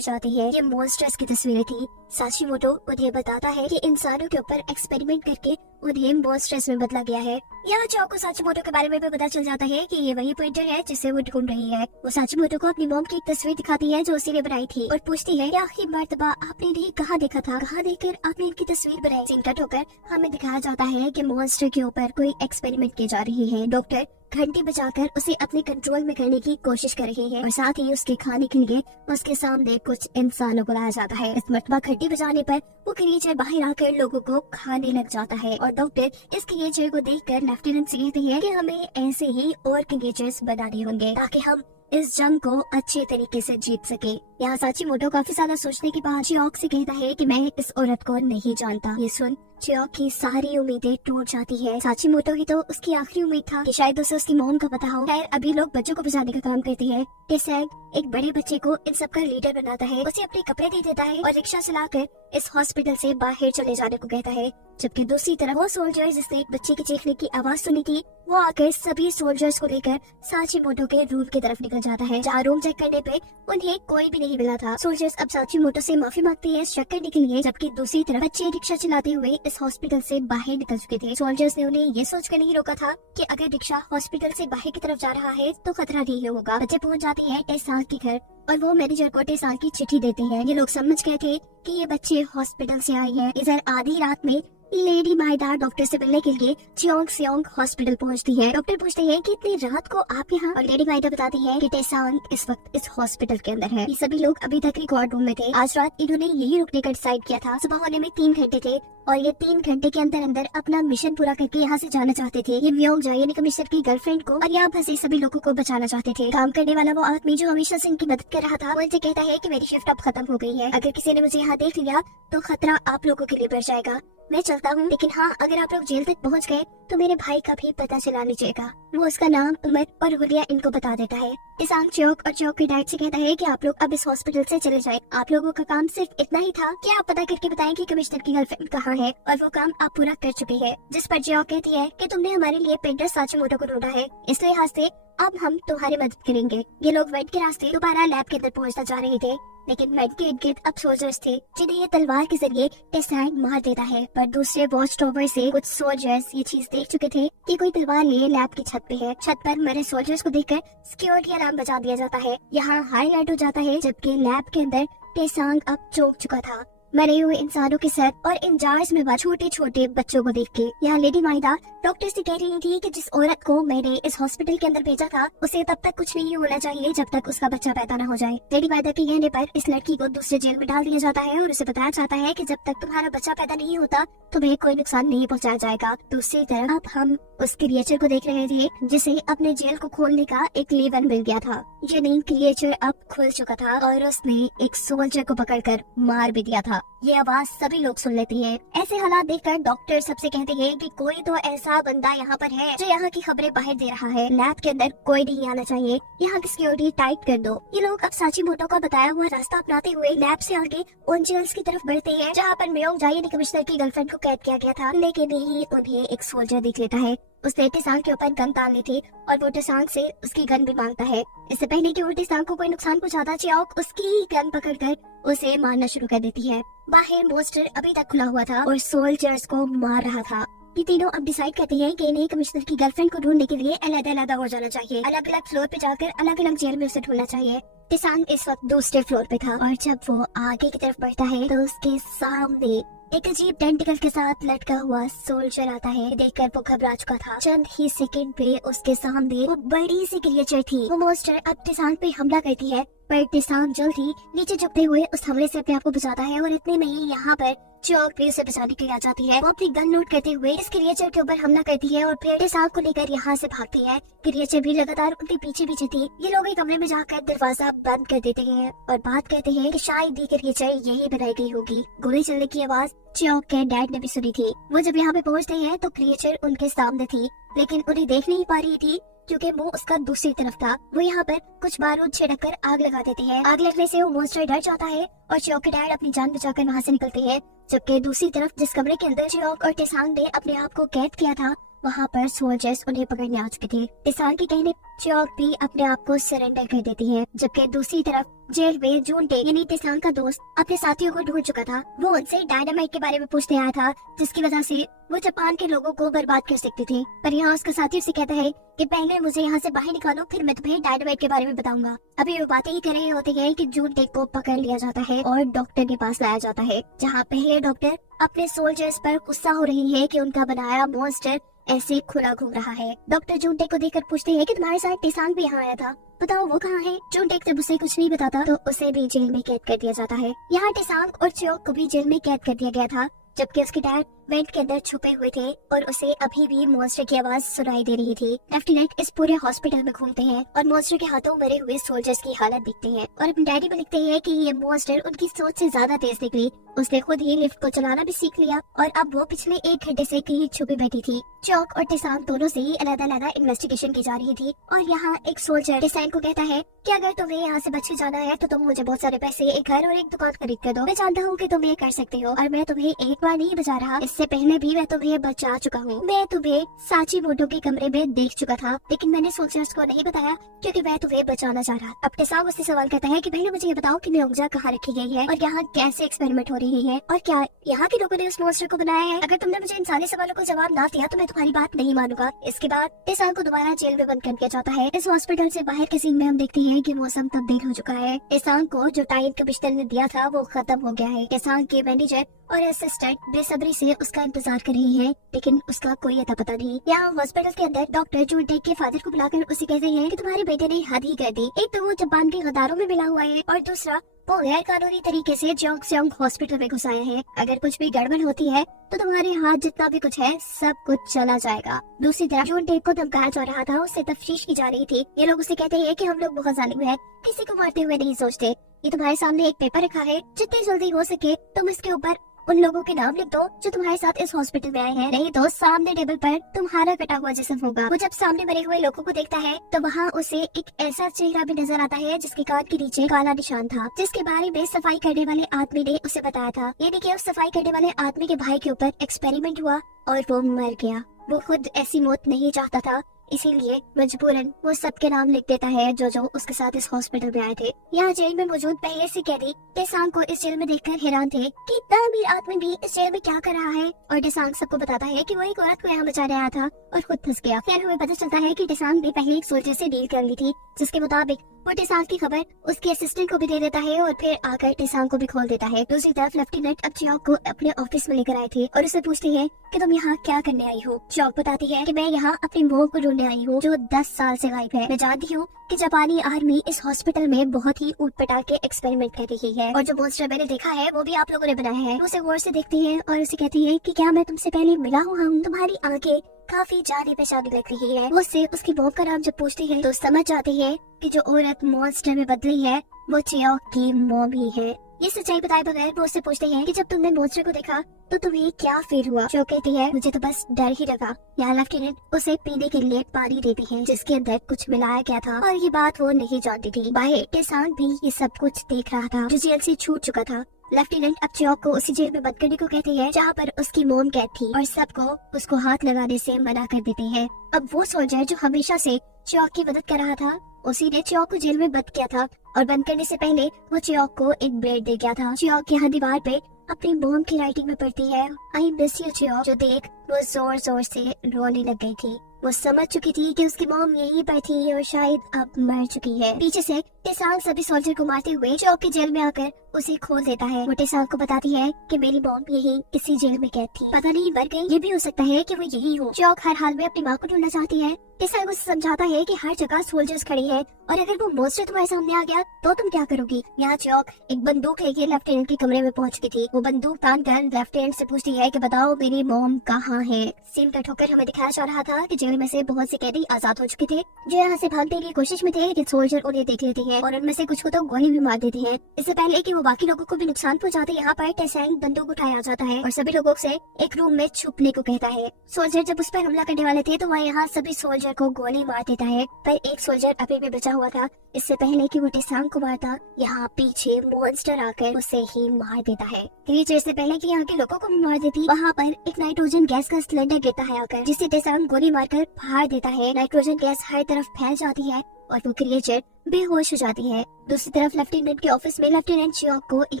जाती है। ये मॉन्स्टर्स की तस्वीरें थी। साचीमोटो उन्हें बताता है कि इंसानों के ऊपर एक्सपेरिमेंट करके उन्हें मॉन्स्टर्स में बदला गया है। यहाँ चियोक को साचीमोटो के बारे में भी पता चल जाता है कि ये वही पेंटर है जिसे वो ढूंढ रही है। वो साचीमोटो को अपनी मॉम की एक तस्वीर दिखाती है जो उसी ने बनाई थी और पूछती है कि आखिरी मर्तबा आपने इन्हें कहाँ देखा था, कहाँ देखकर आपने इनकी तस्वीर बनाई। सीन कट होकर हमें दिखाया जाता है कि मॉन्स्टर के ऊपर कोई एक्सपेरिमेंट की जा रही है। डॉक्टर घंटी बजाकर उसे अपने कंट्रोल में करने की कोशिश कर रही है और साथ ही उसके खाने के लिए उसके सामने कुछ इंसानों को लाया जाता है। इस मरतबा घंटी बजाने पर वो क्रिएचर बाहर आकर लोगों को खाने लग जाता है और डॉक्टर इस क्रिएचर को देखकर लेफ्टिनेंट से कहते हैं कि हमें ऐसे ही और क्रिएचर्स बनाने होंगे ताकि हम इस जंग को अच्छे तरीके से जीत सके। यहाँ साचीमोटो काफी ज्यादा सोचने के बाद चियोक से कहता है कि मैं इस औरत को नहीं जानता। ये सुन चियोक की सारी उम्मीदें टूट जाती है। साचीमोटो ही तो उसकी आखिरी उम्मीद था कि शायद उसे उसकी मॉम का पता हो। खैर अभी लोग बच्चों को बचाने का काम करते हैं। टेसैंग एक बड़े बच्चे को इन सब का लीडर बनाता है, उसे अपने कपड़े दे देता है और रिक्शा चलाकर इस हॉस्पिटल से बाहर चले जाने को कहता है। जबकि दूसरी तरफ वो सोल्जर जिसने एक बच्चे के चीखने की आवाज सुनी थी, वो आकर सभी सोल्जर्स को लेकर साचीमोटो के रूम की तरफ निकल जाता है, जहाँ रूम चेक करने पे उन्हें कोई भी नहीं मिला था। सोल्जर्स अब साचीमोटो से माफी मांगते हैं चेक करने के लिए, जबकि दूसरी तरफ बच्चे रिक्शा चलाते हुए इस हॉस्पिटल से बाहर निकल चुके थे। सोल्जर्स ने उन्हें ये सोचकर नहीं रोका था कि अगर रिक्शा हॉस्पिटल से बाहर की तरफ जा रहा है तो खतरा नहीं होगा। बच्चे पहुंच जाते हैं टेसांग के घर और वो मैनेजर को टेसांग की चिट्ठी देते हैं। ये लोग समझ गए थे कि ये बच्चे हॉस्पिटल से आए हैं। इधर आधी रात में लेडी माइदा डॉक्टर से मिलने के लिए चियोंग हॉस्पिटल पहुंचती है। डॉक्टर पूछते हैं कि इतनी रात को आप यहाँ, और लेडी माइदा बताती है कि टेसांग इस वक्त इस हॉस्पिटल के अंदर है। ये सभी लोग अभी तक रिकॉर्ड रूम में थे। आज रात इन्होंने यही रुकने का डिसाइड किया था। सुबह होने में 3 घंटे थे और ये 3 घंटे के अंदर अंदर अपना मिशन पूरा करके यहाँ से जाना चाहते थे। ये म्योंगजा यानी कमिश्नर की गर्लफ्रेंड को और यहाँ फंसे सभी लोगों को बचाना चाहते थे। काम करने वाला वो आदमी जो हमेशा से इनकी मदद कर रहा था, वो इनसे कहता है कि मेरी शिफ्ट अब खत्म हो गई है। अगर किसी ने मुझे यहाँ देख लिया तो खतरा आप लोगों के लिए बढ़ जाएगा। मैं चलता हूँ, लेकिन हाँ अगर आप लोग जेल तक पहुँच गए तो मेरे भाई का भी पता चला लीजिएगा। वो उसका नाम, उम्र और हुलिया इनको बता देता है। टेसांग चियोक और चियोक के डैड से कहता है कि आप लोग अब इस हॉस्पिटल से चले जाएं। आप लोगों का काम सिर्फ इतना ही था कि आप पता करके बताएं कि कमिश्नर की गर्लफ्रेंड कहाँ है, और वो काम आप पूरा कर चुके हैं। जिस पर चियोक कहती है कि तुमने हमारे लिए पेंटर साचीमोटो को ढूंढा है, इस लिहाज से अब हम तुम्हारी मदद करेंगे। ये लोग वेट के रास्ते दोबारा लैब के अंदर पहुँचना चाह रहे थे, लेकिन वेट के इर्द गिर्द अब सोल्जर्स थे जिन्हें ये तलवार के जरिए टेसांग मार देता है। पर दूसरे वॉच टावर से कुछ सोल्जर्स ये चीज देख चुके थे कि कोई तलवार लिए लैब की छत पे है। छत पर मरे सोल्जर्स को देखकर सिक्योरिटी अलार्म बजा दिया जाता है। यहाँ हाईलाइट हो जाता है, जबकि लैब के अंदर टेसांग अब चौंक चुका था मरे हुए इंसानों के सर और इन जार्स में छोटे छोटे बच्चों को देख के। यहाँ लेडी माइदा डॉक्टर से कह रही थी कि जिस औरत को मैंने इस हॉस्पिटल के अंदर भेजा था उसे तब तक कुछ नहीं होना चाहिए जब तक उसका बच्चा पैदा न हो जाए। लेडी माइदा के कहने पर इस लड़की को दूसरे जेल में डाल दिया जाता है और उसे बताया जाता है कि जब तक तुम्हारा बच्चा पैदा नहीं होता तुम्हें कोई नुकसान नहीं पहुँचाया जाएगा। दूसरी तरफ अब हम उस क्रिएचर को देख रहे थे जिसे अपने जेल को खोलने का एक लीवर मिल गया था। ये नई क्रिएचर अब खुल चुका था और उसने एक सोल्जर को पकड़कर मार भी दिया था। ये आवाज सभी लोग सुन लेती है। ऐसे हालात देखकर डॉक्टर सबसे कहते हैं कि कोई तो ऐसा बंदा यहाँ पर है जो यहाँ की खबरें बाहर दे रहा है। लैब के अंदर कोई नहीं आना चाहिए, यहाँ की सिक्योरिटी टाइट कर दो। ये लोग अब साचीमोटो का बताया हुआ रास्ता अपनाते हुए लैब से आगे उन जेल्स की तरफ बढ़ते हैं जहाँ पर म्योंगजा यानी कमिश्नर की गर्लफ्रेंड को कैद किया गया था। लेकिन ही उन्हें एक सोल्जर दिख लेता है। उसने टेसांग के ऊपर गन तान ली थी और वो टेसांग से उसकी गन भी मांगता है। इससे पहले कि वो टेसांग को कोई नुकसान पहुंचाता, चियोक उसकी ही गन पकड़कर उसे मारना शुरू कर देती है। बाहर मॉन्स्टर अभी तक खुला हुआ था और सोल्जर्स को मार रहा था। ये तीनों अब डिसाइड करते हैं कि इन्हें कमिश्नर की गर्लफ्रेंड को ढूंढने के लिए अलग-अलग हो जाना चाहिए। अलग अलग फ्लोर पे जाकर अलग अलग जेल में उसे ढूंढना चाहिए। टेसांग इस वक्त दूसरे फ्लोर पे था और जब वो आगे की तरफ बढ़ता है तो उसके सामने एक अजीब टेंटिकल के साथ लटका हुआ सोल्जर आता है। देखकर वो घबरा चुका था। चंद ही सेकंड पे उसके सामने वो बड़ी सी क्रिएचर थी। वो मॉन्स्टर अब टेसांग पे हमला करती है पर टेसांग जल्द ही नीचे झुकते हुए उस हमले से अपने आप को बचाता है और इतने में ही यहाँ पर चौक भी उसे बचाने के लिए आ जाती है। वो अपनी गन लोड करते हुए इस क्रिएचर के ऊपर हमला करती है और फिर टेसांग को लेकर यहाँ से भागती है। क्रिएचर भी लगातार उनके पीछे पीछे थी। ये लोग एक कमरे में जाकर दरवाजा बंद कर देते हैं और बात करते हैं कि शायद ये क्रिएचर यही बनाई गई होगी। गोली चलने की आवाज चौक के डैड ने भी सुनी थी। वो जब यहाँ पे पहुँचते हैं तो क्रिएचर उनके सामने थी, लेकिन उन्हें देख नहीं पा रही थी क्योंकि मुंह उसका दूसरी तरफ था। वो यहाँ पर कुछ बारूद छिड़क कर आग लगा देते हैं। आग लगने से वो मॉन्स्टर डर जाता है और चौक के डैड अपनी जान बचाकर वहाँ से निकलते हैं। जबकि दूसरी तरफ जिस कमरे के अंदर चौक और टेसांग ने अपने आप को कैद किया था, वहाँ पर सोल्जर्स उन्हें पकड़ने आ चुके थे। टेसांग के कहने चौक भी अपने आप को सरेंडर कर देती है। जबकि दूसरी तरफ जेल में जूनटे यानी टेसांग का दोस्त अपने साथियों को ढूंढ चुका था। वो उनसे डायनामाइट के बारे में पूछने आया था, जिसकी वजह से वो जापान के लोगों को बर्बाद कर सकती थी। पर यहाँ उसका साथी उसे कहता है कि पहले मुझे यहाँ से बाहर निकालो, फिर मैं तुम्हें डायनामाइट के बारे में बताऊंगा। अभी वो बातें ही कर रहे होते हैं कि जूनटे को पकड़ लिया जाता है और डॉक्टर के पास लाया जाता है, जहाँ पहले डॉक्टर अपने सोल्जर्स पर गुस्सा हो रही है कि उनका बनाया मॉन्स्टर ऐसे खुला घूम रहा है। डॉक्टर जूनटे को देखकर पूछते हैं कि तुम्हारे साथ टेसांग भी यहाँ आया था, बताओ वो कहाँ है। जूनटे जब उसे कुछ नहीं बताता तो उसे भी जेल में कैद कर दिया जाता है। यहाँ टेसांग और चौक को भी जेल में कैद कर दिया गया था, जबकि उसके डैड वेंट के अंदर छुपे हुए थे और उसे अभी भी मॉन्स्टर की आवाज सुनाई दे रही थी। लेफ्टिनेंट इस पूरे हॉस्पिटल में घूमते हैं और मॉन्स्टर के हाथों मरे हुए सोल्जर्स की हालत देखते हैं और अपनी डायरी में लिखते हैं कि ये मॉन्स्टर उनकी सोच से ज्यादा तेज निकली। उसने खुद ही लिफ्ट को चलाना भी सीख लिया और अब वो पिछले 1 घंटे से कहीं छुपी बैठी थी। चौक और टेसांग दोनों से ही अलग-अलग इन्वेस्टिगेशन की जा रही थी और यहाँ एक सोल्जर टेसांग को कहता है कि अगर तुम्हें यहाँ से बच के जाना है तो तुम मुझे बहुत सारे पैसे, एक घर और एक दुकान खरीद कर दो। मैं जानता हूँ कि तुम ये कर सकते हो और मैं तुम्हें एक बार नहीं बचा रहा, इससे पहले भी मैं तुम्हें बचा चुका हूँ। मैं तुम्हें साची मोटो के कमरे में देख चुका था, लेकिन मैंने सोल्जर्स को नहीं बताया क्योंकि मैं तुम्हें बचाना चाह रहा। अब टेसांग उससे सवाल करता है कि पहले मुझे ये बताओ कि म्योंगजा कहाँ रखी गई है और यहाँ कैसे एक्सपेरिमेंट हो रही है और क्या यहाँ के लोगों ने उस मॉन्स्टर को बनाया है। अगर तुमने मुझे इन सारे सवालों को जवाब ना दिया तो मैं तुम्हारी बात नहीं मानूंगा। इसके बाद टेसांग को दोबारा जेल में बंद कर दिया जाता है। इस हॉस्पिटल से बाहर के सीन में हम देखते हैं कि मौसम तब्दील हो चुका है। टेसांग को जो टाइम कमिश्नर ने दिया था वो खत्म हो गया है। टेसांग के मैनेजर और असिस्टेंट बेसब्री से उसका इंतजार कर रही है, लेकिन उसका कोई अता पता नहीं। यहाँ हॉस्पिटल के अंदर डॉक्टर जूनटे के फादर को बुलाकर उसे कहते हैं कि तुम्हारे बेटे ने हद ही कर दी। एक तो वो जापान के गद्दारों में मिला हुआ है और दूसरा वो गैर कानूनी तरीके से जोंगसेंग हॉस्पिटल में घुस आया है। अगर कुछ भी गड़बड़ होती है तो तुम्हारे हाथ जितना भी कुछ है सब कुछ चला जाएगा। दूसरी तरफ जूनटे को धमकाया जा रहा था, उससे तफ्तीश की जा रही थी। ये लोग उसे कहते हैं कि हम लोग बहुत जालिम हैं, किसी को मारते हुए नहीं सोचते। ये तुम्हारे सामने एक पेपर रखा है, जितनी जल्दी हो सके तुम इसके ऊपर उन लोगों के नाम लिख दो जो तुम्हारे साथ इस हॉस्पिटल में आए हैं, नहीं तो सामने टेबल पर तुम्हारा कटा हुआ जिस्म होगा। वो जब सामने मरे हुए लोगों को देखता है तो वहाँ उसे एक ऐसा चेहरा भी नजर आता है जिसके कान के नीचे काला निशान था, जिसके बारे में सफाई करने वाले आदमी ने उसे बताया था। यानी कि उस सफाई करने वाले आदमी के भाई के ऊपर एक्सपेरिमेंट हुआ और वो मर गया। वो खुद ऐसी मौत नहीं चाहता था, इसीलिए मजबूरन वो सबके नाम लिख देता है जो जो उसके साथ इस हॉस्पिटल में आए थे। यहाँ जेल में मौजूद पहले से कैदी टेसांग को इस जेल में देखकर हैरान थे कि इतना अमीर आदमी भी इस जेल में क्या कर रहा है। और टेसांग सबको बताता है कि वो एक औरत को यहाँ बचाने आया था और खुद फंस गया। फिर हमें पता चलता है कि टेसांग ने पहले एक सोल्जर से डील कर ली थी, जिसके मुताबिक वो टेसांग की खबर उसके असिस्टेंट को भी दे देता है और फिर आकर टेसांग को भी खोल देता है। दूसरी तरफ लेफ्टिनेंट अब चौक को अपने ऑफिस में लेकर आए थे और उससे पूछते हैं कि तुम यहाँ क्या करने आई हो। चौक बताती है कि मैं यहाँ अपनी मोह को ढूंढने आई हूँ जो 10 साल से गायब है। मैं जानती हूँ कि जापानी आर्मी इस हॉस्पिटल में बहुत ही ऊट-पटांग के एक्सपेरिमेंट कर रही है और जो मॉन्स्टर मैंने देखा है वो भी आप लोगों ने बनाया है। उसे गौर से देखती है और उसे कहती है कि क्या मैं तुमसे पहले मिला हुआ हूँ? तुम्हारी आंखें काफी जाने पहचाने लग रही है। वो उससे उसकी मॉम का नाम जब पूछती है तो समझ जाती है कि जो औरत मॉन्स्टर में बदली है वो चियोक की मॉम ही है। ये सच्चाई बताए बगैर वो उससे पूछते हैं कि जब तुमने मॉन्स्टर को देखा तो तुम्हें क्या फील हुआ? जो कहती है मुझे तो बस डर ही लगा। यहाँ लेफ्टिनेंट उसे पीने के लिए पानी देती है जिसके अंदर कुछ मिलाया गया था और ये बात वो नहीं जानती थी। बाहर टेसांग भी ये सब कुछ देख रहा था जो जेल से छूट चुका था। लेफ्टिनेंट अब चौक को उसी जेल में बंद करने को कहती है जहाँ पर उसकी मोम कैद थी और सबको उसको हाथ लगाने से मना कर देते हैं। अब वो सोल्जर जो हमेशा से चौक की मदद कर रहा था उसी ने चौक को जेल में बंद किया था और बंद करने से पहले वो चौक को एक ब्लेड दे गया था। चौक यहाँ दीवार पे अपनी मोम की राइटिंग में पढ़ती है आई मिस यू चौक, जो देख वो जोर जोर से रोने लग गई थी। वो समझ चुकी थी कि उसकी मॉम यहीं पर थी और शायद अब मर चुकी है। पीछे से टेसांग सभी सोल्जर को मारते हुए चौक के जेल में आकर उसे खोल देता है। वो टेसांग को बताती है कि मेरी मॉम यहीं इसी जेल में कैद थी, पता नहीं मर गई, ये भी हो सकता है कि वो यही हो। चौक हर हाल में अपनी माँ को ढूंढना चाहती है। टेसांग उसे समझाता है कि हर जगह सोल्जर्स खड़े हैं और अगर वो मॉन्स्टर तुम्हारे सामने आ गया तो तुम क्या करोगी। यहाँ चौक एक बंदूक लेके लेफ्टिनेंट के कमरे में पहुंच गई थी। वो बंदूक तान कर लेफ्टिनेंट से पूछती है कि बताओ मेरी मॉम कहाँ है। सीन कट होकर हमें दिखाया जा रहा था कि जेल में से बहुत से कैदी आजाद हो चुके थे जो यहाँ से भागने की कोशिश में थे, लेकिन सोल्जर उन्हें देख लेते हैं और उनमें से कुछ को तो गोली भी मार देती है। इससे पहले कि वो बाकी लोगों को भी नुकसान पहुंचाते, यहाँ पर टेसांग बंदूक उठाया जाता है और सभी लोगों से एक रूम में छुपने को कहता है। सोल्जर जब उस पर हमला करने वाले थे तो वह यहाँ सभी सोल्जर को गोली मार देता है, पर एक सोल्जर अभी भी बचा हुआ था। इससे पहले कि वो टेसांग को मारता, यहाँ पीछे मॉन्स्टर आकर उसे ही मार देता है। क्रीचर से पहले कि यहाँ के लोगों को भी मार देती, वहाँ पर एक नाइट्रोजन गैस का सिलेंडर गिरता है आकर, जिसे टेसांग गोली मारकर फाड़ देता है। नाइट्रोजन गैस हर तरफ फैल जाती है और वो क्रिएचर बेहोश हो जाती है। दूसरी तरफ लेफ्टिनेंट के ऑफिस में लेफ्टिनेंट चौक को एक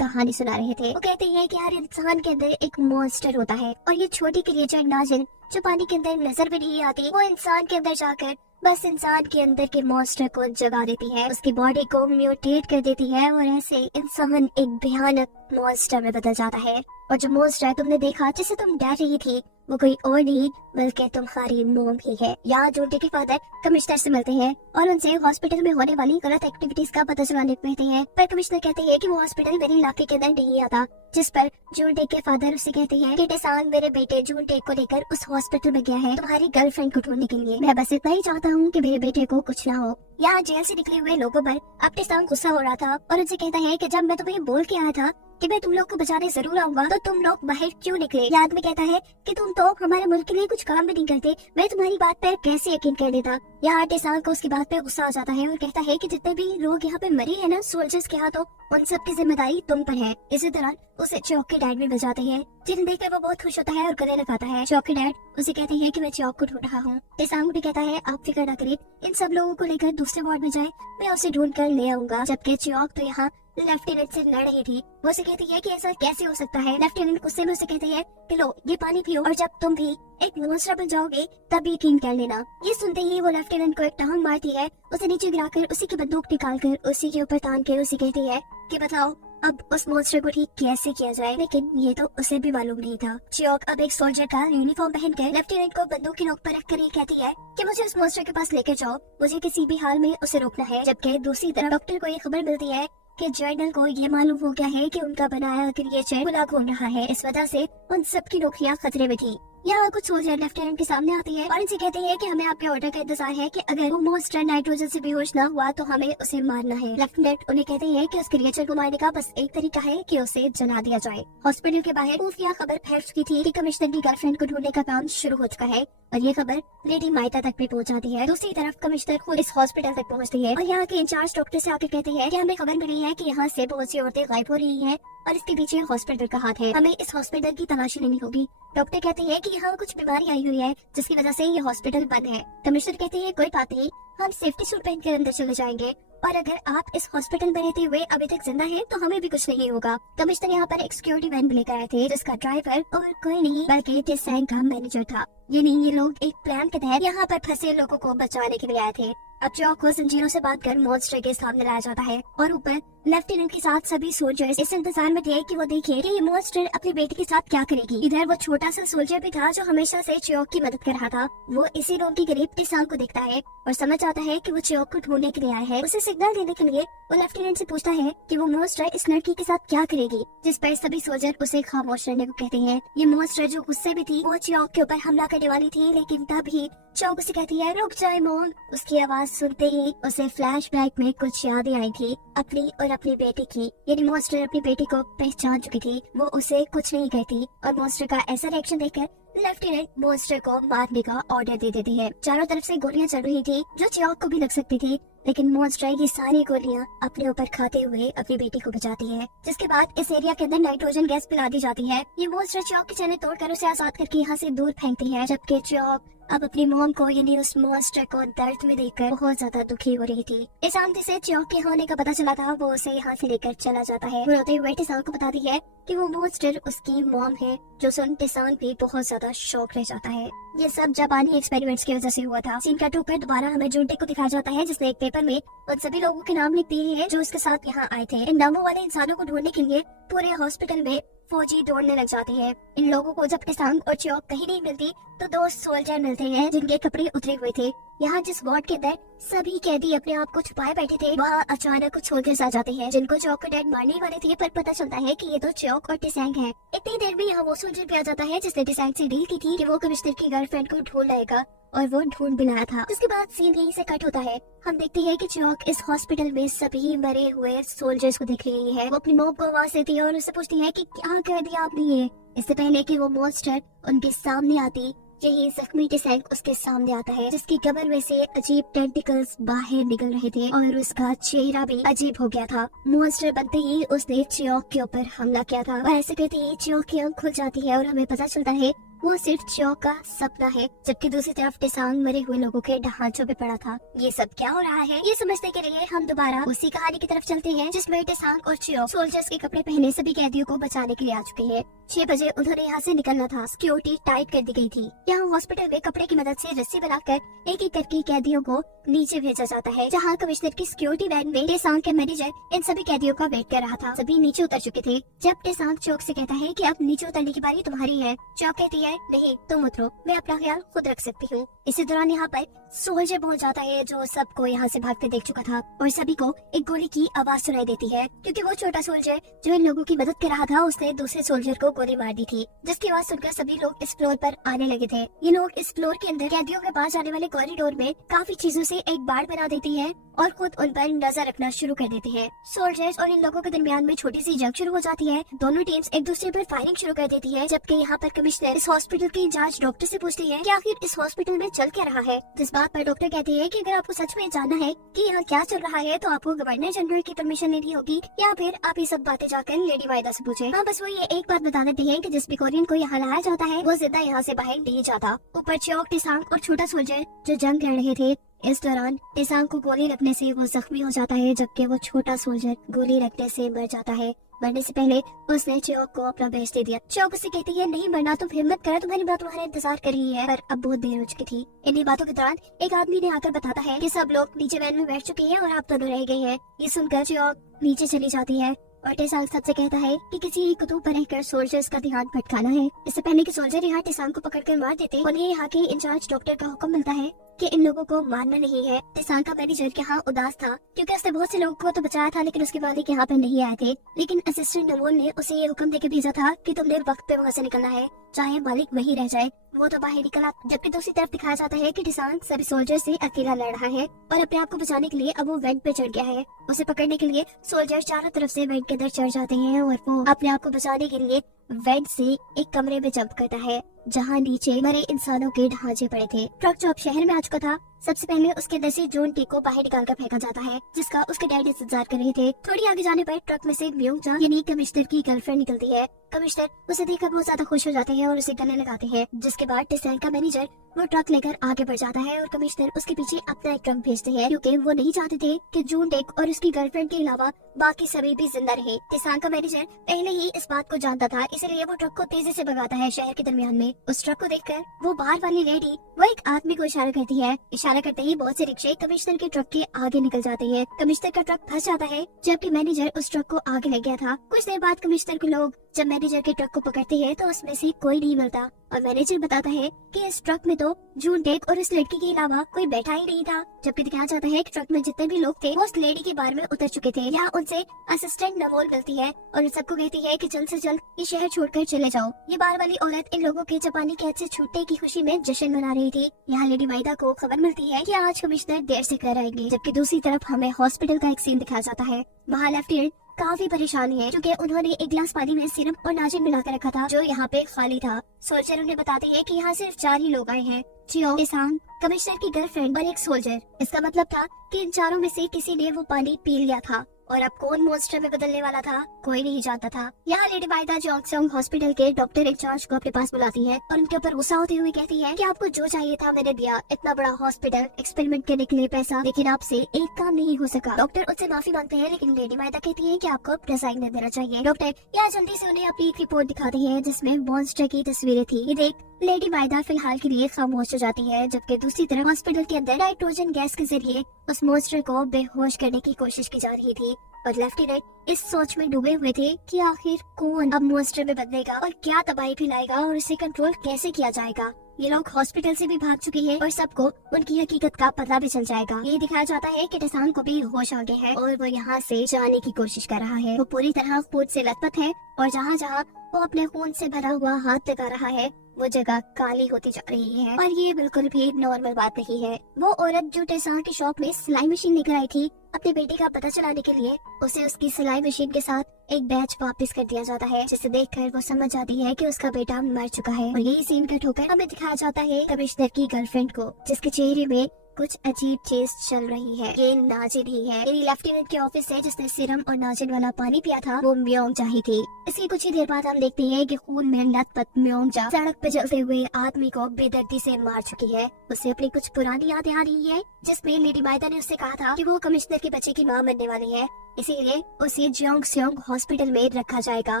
कहानी सुना रहे थे। वो कहते हैं कि हर इंसान के अंदर एक मॉन्स्टर होता है और ये छोटी क्रिएचर नाजिल जो पानी के अंदर नजर भी नहीं आती, वो इंसान के अंदर जाकर बस इंसान के अंदर के मॉन्स्टर को जगा देती है, उसकी बॉडी को म्यूटेट कर देती है और ऐसे इंसान एक भयानक मॉन्स्टर में बदल जाता है। और जो मॉन्स्टर तुमने देखा जिसे तुम डर रही थी, वो कोई और नहीं बल्कि तुम्हारी मॉम ही है। यहाँ जूनटे के फादर कमिश्नर से मिलते हैं और उनसे हॉस्पिटल में होने वाली गलत एक्टिविटीज का पता चलाने को कहते हैं, पर कमिश्नर कहते हैं कि वो हॉस्पिटल मेरे इलाके के अंदर नहीं आता। जिस पर जूनटे के फादर उसे कहते हैं कि टेसांग मेरे बेटे जूनटे को लेकर उस हॉस्पिटल में गया है तुम्हारी गर्लफ्रेंड को ढूंढने के लिए। मैं बस इतना ही चाहता हूँ कि मेरे बेटे को कुछ ना हो। यहाँ जेल से निकले हुए लोगों पर अब टेसांग गुस्सा हो रहा था और उनसे कहता है कि जब मैं तुम्हें बोल के आया था कि मैं तुम लोग को बचाने जरूर आऊंगा, तो तुम लोग बाहर क्यों निकले। ये आदमी कहता है कि तुम तो हमारे मुल्क के लिए कुछ काम भी नहीं करते, मैं तुम्हारी बात पर कैसे यकीन कर देता। यहाँ टेसांग को उसकी बात पे गुस्सा आ जाता है और कहता है कि जितने भी लोग यहाँ पे मरे हैं ना सोल्जर्स के हाथों, उन सब की जिम्मेदारी तुम पर है। इसी दौरान उसे चौक के डैड भी बजाते हैं, जिन्हें देखकर वो बहुत खुश होता है और गले लगाता है। चौक के डैड उसे कहते हैं कि मैं चौक को ढूंढ रहा हूँ। टेसांग भी कहता है आप फिक्र न करें, इन सब लोगों को लेकर दूसरे वार्ड में जाए, मैं उसे ढूंढ कर ले आऊंगा। जबकि चौक तो यहाँ लेफ्टिनेंट से लड़ रही थी। वो उसे कहती है कि ऐसा कैसे हो सकता है। लेफ्टिनेंट गुस्से में उसे कहते हैं कि लो ये पानी पियो और जब तुम भी एक मॉन्स्टर बन जाओगे तब यकीन कर लेना। ये सुनते ही वो लेफ्टिनेंट को एक टांग मारती है, उसे नीचे गिराकर उसी की बंदूक निकालकर उसी के ऊपर तान कर उसे कहती है कि बताओ अब उस मॉन्स्टर को ठीक कैसे किया जाए। लेकिन ये तो उसे भी मालूम नहीं था। चौक अब एक सोल्जर का यूनिफॉर्म पहनकर लेफ्टिनेंट को बंदूक की नोक पर रखकर ये कहती है कि मुझे उस मॉन्स्टर के पास लेकर जाओ, मुझे किसी भी हाल में उसे रोकना है। जबकि दूसरी तरफ डॉक्टर को ये खबर मिलती है कि जर्नल को ये मालूम हो गया है कि उनका बनाया क्रिएचर खुला घूम रहा है, इस वजह से उन सबकी नौकरियां खतरे में थी। यहाँ कुछ सोल्जर लेफ्टिनेंट के सामने आते हैं और इनसे कहते हैं कि हमें आपके ऑर्डर का इंतजार है कि अगर वो मॉन्स्टर नाइट्रोजन से बेहोश न हुआ तो हमें उसे मारना है। लेफ्टिनेंट उन्हें कहते हैं कि उस क्रिएचर को मारने का बस एक तरीका है कि उसे जला दिया जाए। हॉस्पिटल के बाहर खुफिया खबर फैल चुकी थी कि कमिश्नर की गर्लफ्रेंड को ढूंढने का काम शुरू हो चुका है और ये खबर लेडी माइता तक भी पहुंच जाती है। दूसरी तरफ कमिश्नर खुद इस हॉस्पिटल तक पहुंचती है और यहाँ के इंचार्ज डॉक्टर से आकर कहते हैं कि हमें खबर मिली है कि यहाँ से बहुत सी औरतें गायब हो रही हैं और इसके पीछे हॉस्पिटल का हाथ है, हमें इस हॉस्पिटल की तलाशी लेनी होगी। डॉक्टर कहते हैं कि यहाँ कुछ बीमारी आई हुई है जिसकी वजह से ये हॉस्पिटल बंद है। कमिश्नर कहते हैं कोई बात नहीं, हम सेफ्टी सूट पहन कर अंदर चले जाएंगे और अगर आप इस हॉस्पिटल में रहते हुए अभी तक जिंदा हैं तो हमें भी कुछ नहीं होगा। कमिश्नर यहाँ पर एक सिक्योरिटी वैन लेकर आए थे जिसका ड्राइवर और कोई नहीं बल्कि टेसांग का मैनेजर था। ये लोग एक प्लान के तहत यहाँ पर फंसे लोगों को बचाने के लिए आए थे। अब चौक को जंजीरों से बांधकर मॉन्स्टर के सामने लाया जाता है और ऊपर लेफ्टिनेंट के साथ सभी सोल्जर्स इस इंतजार में थे कि वो देखे कि ये मॉन्स्टर अपने बेटे के साथ क्या करेगी। इधर वो छोटा सा सोल्जर भी था जो हमेशा से चौक की मदद कर रहा था। वो इसी रूम के करीब टेसांग को देखता है और समझ आता है कि वो चौक को ढूंढने के लिए आया है। उसे सिग्नल देने के लिए वो लेफ्टिनेंट से पूछता है कि वो मॉन्स्टर इस लड़की के साथ क्या करेगी, जिस पर सभी सोल्जर उसे खामोश रहने को कहते हैं। ये मॉन्स्टर जो गुस्से में थी वो चौक के ऊपर हमला करने वाली थी, लेकिन तभी चौक उसे कहती है रुक जाए मॉम। उसकी आवाज सुनते ही उसे फ्लैशबैक में कुछ यादें आई थी अपनी और अपनी बेटी की। यानी मॉन्स्टर अपनी बेटी को पहचान चुकी थी, वो उसे कुछ नहीं कहती और मॉन्स्टर का ऐसा रिएक्शन देखकर लेफ्टिनेंट मॉन्स्टर को मारने का ऑर्डर दे देती है। चारों तरफ से गोलियां चल रही थी जो चौक को भी लग सकती थी, लेकिन मॉन्स्टर ये सारी गोलियां अपने ऊपर खाते हुए अपनी बेटी को बचाती है। जिसके बाद इस एरिया के अंदर नाइट्रोजन गैस पिला दी जाती है। ये मॉन्स्टर चौक की चैलेंज तोड़कर उसे आजाद करके यहाँ से दूर फेंकती है, जबकि चौक अब अपनी मॉम को यानी उस मॉन्स्टर को दर्द में देखकर बहुत ज्यादा दुखी हो रही थी। टेसांग जिसे चियोक के होने का पता चला था वो उसे यहाँ से लेकर चला जाता है। वो रोते हुए टेसांग को बताती है कि वो मॉन्स्टर उसकी मॉम है, जो सुन टेसांग भी बहुत ज्यादा शॉक रह जाता है। ये सब जापानी एक्सपेरिमेंट्स की वजह से हुआ था। सीन कट होकर दोबारा हमें जुनटे को दिखाया जाता है, जिसने एक पेपर में उन सभी लोगों के नाम लिख दिए हैं जो उसके साथ यहाँ आए थे। इन नामों वाले इंसानों को ढूंढने के लिए पूरे हॉस्पिटल में फौजी दौड़ने लग जाते हैं। इन लोगों को जब टेसांग और चियोक कहीं नहीं मिलती तो 2 सोल्जर मिलते हैं जिनके कपड़े उतरे हुए थे। यहाँ जिस वार्ड के अंदर सभी कैदी अपने आप को छुपाए बैठे थे, वहाँ अचानक कुछ सोल्जर्स आ जाते हैं जिनको चियोक को डेड मारने वाले थे, पर पता चलता है कि ये तो चियोक और टेसांग है। इतनी देर में यहाँ वो सोल्जर भी आ जाता है जिसने टेसांग से डील की थी कि वो कमिश्नर की गर्लफ्रेंड को ढूंढ लाएगा, और वो ढूंढ भी लाया था। उसके बाद सीन यहीं से कट होता है। हम देखते हैं कि चियोक इस हॉस्पिटल में सभी मरे हुए सोल्जर्स को देख रही है। वो अपनी मॉम को आवाज देती है और उससे पूछती है कि क्या कर दिया आपने ये। इससे पहले कि वो मॉन्स्टर उनके सामने आती, यही जख्मी टेसांग उसके सामने आता है, जिसकी कमर में से अजीब टेंटिकल्स बाहर निकल रहे थे और उसका चेहरा भी अजीब हो गया था। मॉन्स्टर बनते ही उसने चियोक के ऊपर हमला किया था और ऐसे कहते ही चियोक की आंख खुल जाती है और हमें पता चलता है वो सिर्फ चियोक का सपना है, जबकि दूसरी तरफ टेसांग मरे हुए लोगों के ढांचों पे पड़ा था। ये सब क्या हो रहा है, ये समझने के लिए हम दोबारा उसी कहानी की तरफ चलते हैं जिसमें टेसांग और चियोक सोल्जर्स के कपड़े पहने सभी कैदियों को बचाने के लिए आ चुके हैं। 6 बजे उन्होंने यहाँ से निकलना था। सिक्योरिटी टाइट कर दी गई थी। यहाँ हॉस्पिटल में कपड़े की मदद से रस्सी बनाकर एक एक करके कैदियों को नीचे भेजा जाता है, जहाँ कमिश्नर की सिक्योरिटी वैन में टेसांग के मैनेजर इन सभी कैदियों का वेट कर रहा था। सभी नीचे उतर चुके थे। जब टेसांग चियोक से कहता है कि अब नीचे उतरने की बारी तुम्हारी है, चियोक कहती है नहीं तुम उतरो, मैं अपना ख्याल खुद रख सकती हूँ। इसी दौरान यहाँ पर सोल्जर पहुंच जाता है जो सबको यहाँ से भागते देख चुका था और सभी को एक गोली की आवाज सुनाई देती है, क्योंकि वो छोटा सोल्जर जो इन लोगों की मदद कर रहा था उसने दूसरे सोल्जर को गोली मार दी थी, जिसकी आवाज सुनकर सभी लोग इस फ्लोर पर आने लगे थे। ये लोग इस फ्लोर के अंदर कैदियों के पास जाने वाले कॉरिडोर में काफी चीजों से एक बाड़ बना देती है और खुद उन पर नजर रखना शुरू कर देते हैं। सोल्जर्स और इन लोगों के दरमियान में छोटी सी जंग शुरू हो जाती है। दोनों टीम्स एक दूसरे पर फायरिंग शुरू कर देती है, जबकि यहाँ पर कमिश्नर इस हॉस्पिटल के इंचार्ज डॉक्टर से पूछती है कि आखिर इस हॉस्पिटल में चल क्या रहा है। जिस बात पर डॉक्टर कहते हैं कि अगर आपको सच में जानना है कि यहाँ क्या चल रहा है तो आपको गवर्नर जनरल की परमिशन लेनी होगी, या फिर आप ये सब बातें जाकर लेडी वायदा से पूछे। हाँ, बस वो ये एक बात बता देते हैं कि जिस भी कोरियन को यहाँ लाया जाता है वो जिंदा यहाँ से बाहर नहीं जाता। ऊपर चियोक, टेसांग और छोटा सोल्जर जो जंग कर रहे थे। इस दौरान टेसांग को गोली लगने से वो जख्मी हो जाता है, जबकि वो छोटा सोल्जर गोली लगने से मर जाता है। मरने से पहले उसने चियोक को अपना बेच दे दिया। चियोक उसे कहती है नहीं मरना, तुम हिम्मत कर, तुम्हारी बात तुम्हारा इंतजार कर रही है। पर अब बहुत देर हो चुकी थी। इन्हीं बातों के दौरान एक आदमी ने आकर बताता है कि सब लोग नीचे वैन में बैठ चुके हैं और आप दोनों रह गए हैं। ये सुनकर चियोक नीचे चली जाती है और टेसांग सबसे कहता है कि किसी कुतुब पर रहकर सोल्जर्स का ध्यान भटकाना है। इससे पहले कि सोल्जर यहाँ टेसांग को पकड़कर मार देते, उन्हें यहाँ के इंचार्ज डॉक्टर का हुक्म मिलता है कि इन लोगों को मारना नहीं है। टेसांग का मैनेजर यहाँ उदास था क्योंकि उसने बहुत से लोगों को तो बचाया था, लेकिन उसके मालिक यहाँ पे नहीं आए थे। लेकिन असिस्टेंट नमोल ने उसे ये हुक्म देकर भेजा था कि तुमने वक्त पे वहाँ से निकलना है, चाहे मालिक वहीं रह जाए। वो तो बाहर निकला, जबकि दूसरी तरफ दिखाया जाता है कि टेसांग सभी सोल्जर से अकेला लड़ रहा है और अपने आप को बचाने के लिए अब वो वेंट पे चढ़ गया है। उसे पकड़ने के लिए सोल्जर चारों तरफ से वेंट के अंदर चढ़ जाते हैं और वो अपने आप को बचाने के लिए वेंट से एक कमरे में जंप करता है जहाँ नीचे मरे इंसानों के ढांचे पड़े थे। ट्रक जो अब शहर में आ चुका था, सबसे पहले उसके अंदर से जून टी को बाहर निकाल कर फेंका जाता है, जिसका उसके डैड इंतजार कर रहे थे। थोड़ी आगे जाने पर ट्रक में से म्यूंग जा यानी कमिश्नर की गर्लफ्रेंड निकलती है। कमिश्नर उसे देखकर बहुत ज्यादा खुश हो जाते हैं और उसे गले लगाते हैं, जिसके बाद टेसांग का मैनेजर वो ट्रक लेकर आगे बढ़ जाता है और कमिश्नर उसके पीछे अपना एक ट्रक भेजते हैं, क्योंकि वो नहीं चाहते थे कि जून टेक और उसकी गर्लफ्रेंड के अलावा बाकी सभी भी जिंदा रहे। टेसांग का मैनेजर पहले ही इस बात को जानता था, इसलिए वो ट्रक को तेजी से भगाता है शहर के दरमियान में। उस ट्रक को देखकर वो बाहर वाली लेडी वो एक आदमी को इशारा करती है। इशारा करते ही बहुत से रिक्शे कमिश्नर के ट्रक के आगे निकल जाते हैं। कमिश्नर का ट्रक फंस जाता है, जबकि मैनेजर उस ट्रक को आगे ले गया था। कुछ देर बाद कमिश्नर के लोग जब मैनेजर के ट्रक को पकड़ते हैं तो उसमें से कोई नहीं मिलता और मैनेजर बताता है कि इस ट्रक में तो जून टेक और इस लड़की के अलावा कोई बैठा ही नहीं था। जबकि दिखाया जाता है कि ट्रक में जितने भी लोग थे वो उस लेडी के बारे में उतर चुके थे। यहाँ उनसे असिस्टेंट नमोल मिलती है और सबको कहती है कि जल्द से जल्द ये शहर छोड़कर चले जाओ। ये बाहर वाली औरत इन लोगों के जापानी कैद से छूटने की खुशी में जश्न मना रही थी। यहाँ लेडी माइदा को खबर मिलती है कि आज कमिश्नर देर से घर आएंगे। जबकि दूसरी तरफ हमें हॉस्पिटल का एक सीन दिखाया जाता है। वहाँ लेफ्टिनेंट काफी परेशान है क्योंकि उन्होंने एक गिलास पानी में सिरप और नाजिन मिलाकर रखा था जो यहाँ पे खाली था। सोल्जर उन्हें बताते हैं कि यहाँ सिर्फ 4 ही लोग आए हैं, चियोक, टेसांग, कमिश्नर की गर्लफ्रेंड और एक सोल्जर। इसका मतलब था कि इन चारों में से किसी ने वो पानी पी लिया था। और अब कौन मॉन्स्टर में बदलने वाला था कोई नहीं जानता था। यहाँ लेडी माइदा जोंगसोंग हॉस्पिटल के डॉक्टर इंचार्ज को अपने पास बुलाती है और उनके ऊपर गुस्सा होते हुए कहती है कि आपको जो चाहिए था मैंने दिया, इतना बड़ा हॉस्पिटल, एक्सपेरिमेंट करने के लिए पैसा, लेकिन आपसे एक काम नहीं हो सका। डॉक्टर उससे माफी मांगते हैं लेकिन लेडी माइदा कहती है कि आपको रिजाइन नहीं देना चाहिए। डॉक्टर यहाँ जल्दी से उन्हें अपनी एक रिपोर्ट दिखाती है जिसमें मॉन्स्टर की तस्वीरें थी। ये देख लेडी माइदा फिलहाल के लिए खामोश हो जाती है, जबकि दूसरी तरफ हॉस्पिटल के अंदर नाइट्रोजन गैस के जरिए उस मॉन्स्टर को बेहोश करने की कोशिश की जा रही थी और लेफ्टिनेंट इस सोच में डूबे हुए थे कि आखिर कौन अब मॉन्स्टर में बदलेगा और क्या तबाही फैलाएगा और इसे कंट्रोल कैसे किया जाएगा। ये लोग हॉस्पिटल से भी भाग चुके हैं और सबको उनकी हकीकत का पता भी चल जाएगा। ये दिखाया जाता है कि टेसान को भी होश आ गया है और वो यहाँ से जाने की कोशिश कर रहा है। वो पूरी तरह खून से लथपथ है और जहाँ जहाँ वो अपने खून से भरा हुआ हाथ लगा रहा है वो जगह काली होती जा रही है और ये बिल्कुल भी नॉर्मल बात नहीं है। वो औरत जो टेसान की शॉप में सिलाई मशीन लेकर आई थी अपने बेटे का पता चलाने के लिए, उसे उसकी सिलाई मशीन के साथ एक बैच वापस कर दिया जाता है, जिसे देखकर वो समझ जाती है कि उसका बेटा मर चुका है। और यही सीन कट होकर हमें दिखाया जाता है कमिश्नर की गर्लफ्रेंड को, जिसके चेहरे में कुछ अजीब चीज चल रही है। ये नाजिन ही है। मेरी लेफ्टिनेंट के ऑफिस से जिसने सिरम और नाजिन वाला पानी पिया था वो म्योंगजा ही थी। इसकी कुछ ही देर बाद हम देखते हैं कि खून में लथपथ म्योंगजा सड़क पे चलते हुए आदमी को बेदर्दी से मार चुकी है। उसे अपनी कुछ पुरानी यादें आ रही है जिसमें लेडी माइदा ने उससे कहा था कि वो कमिश्नर के बच्चे की मां बनने वाली है, इसीलिए उसे जोंगसोंग हॉस्पिटल में रखा जाएगा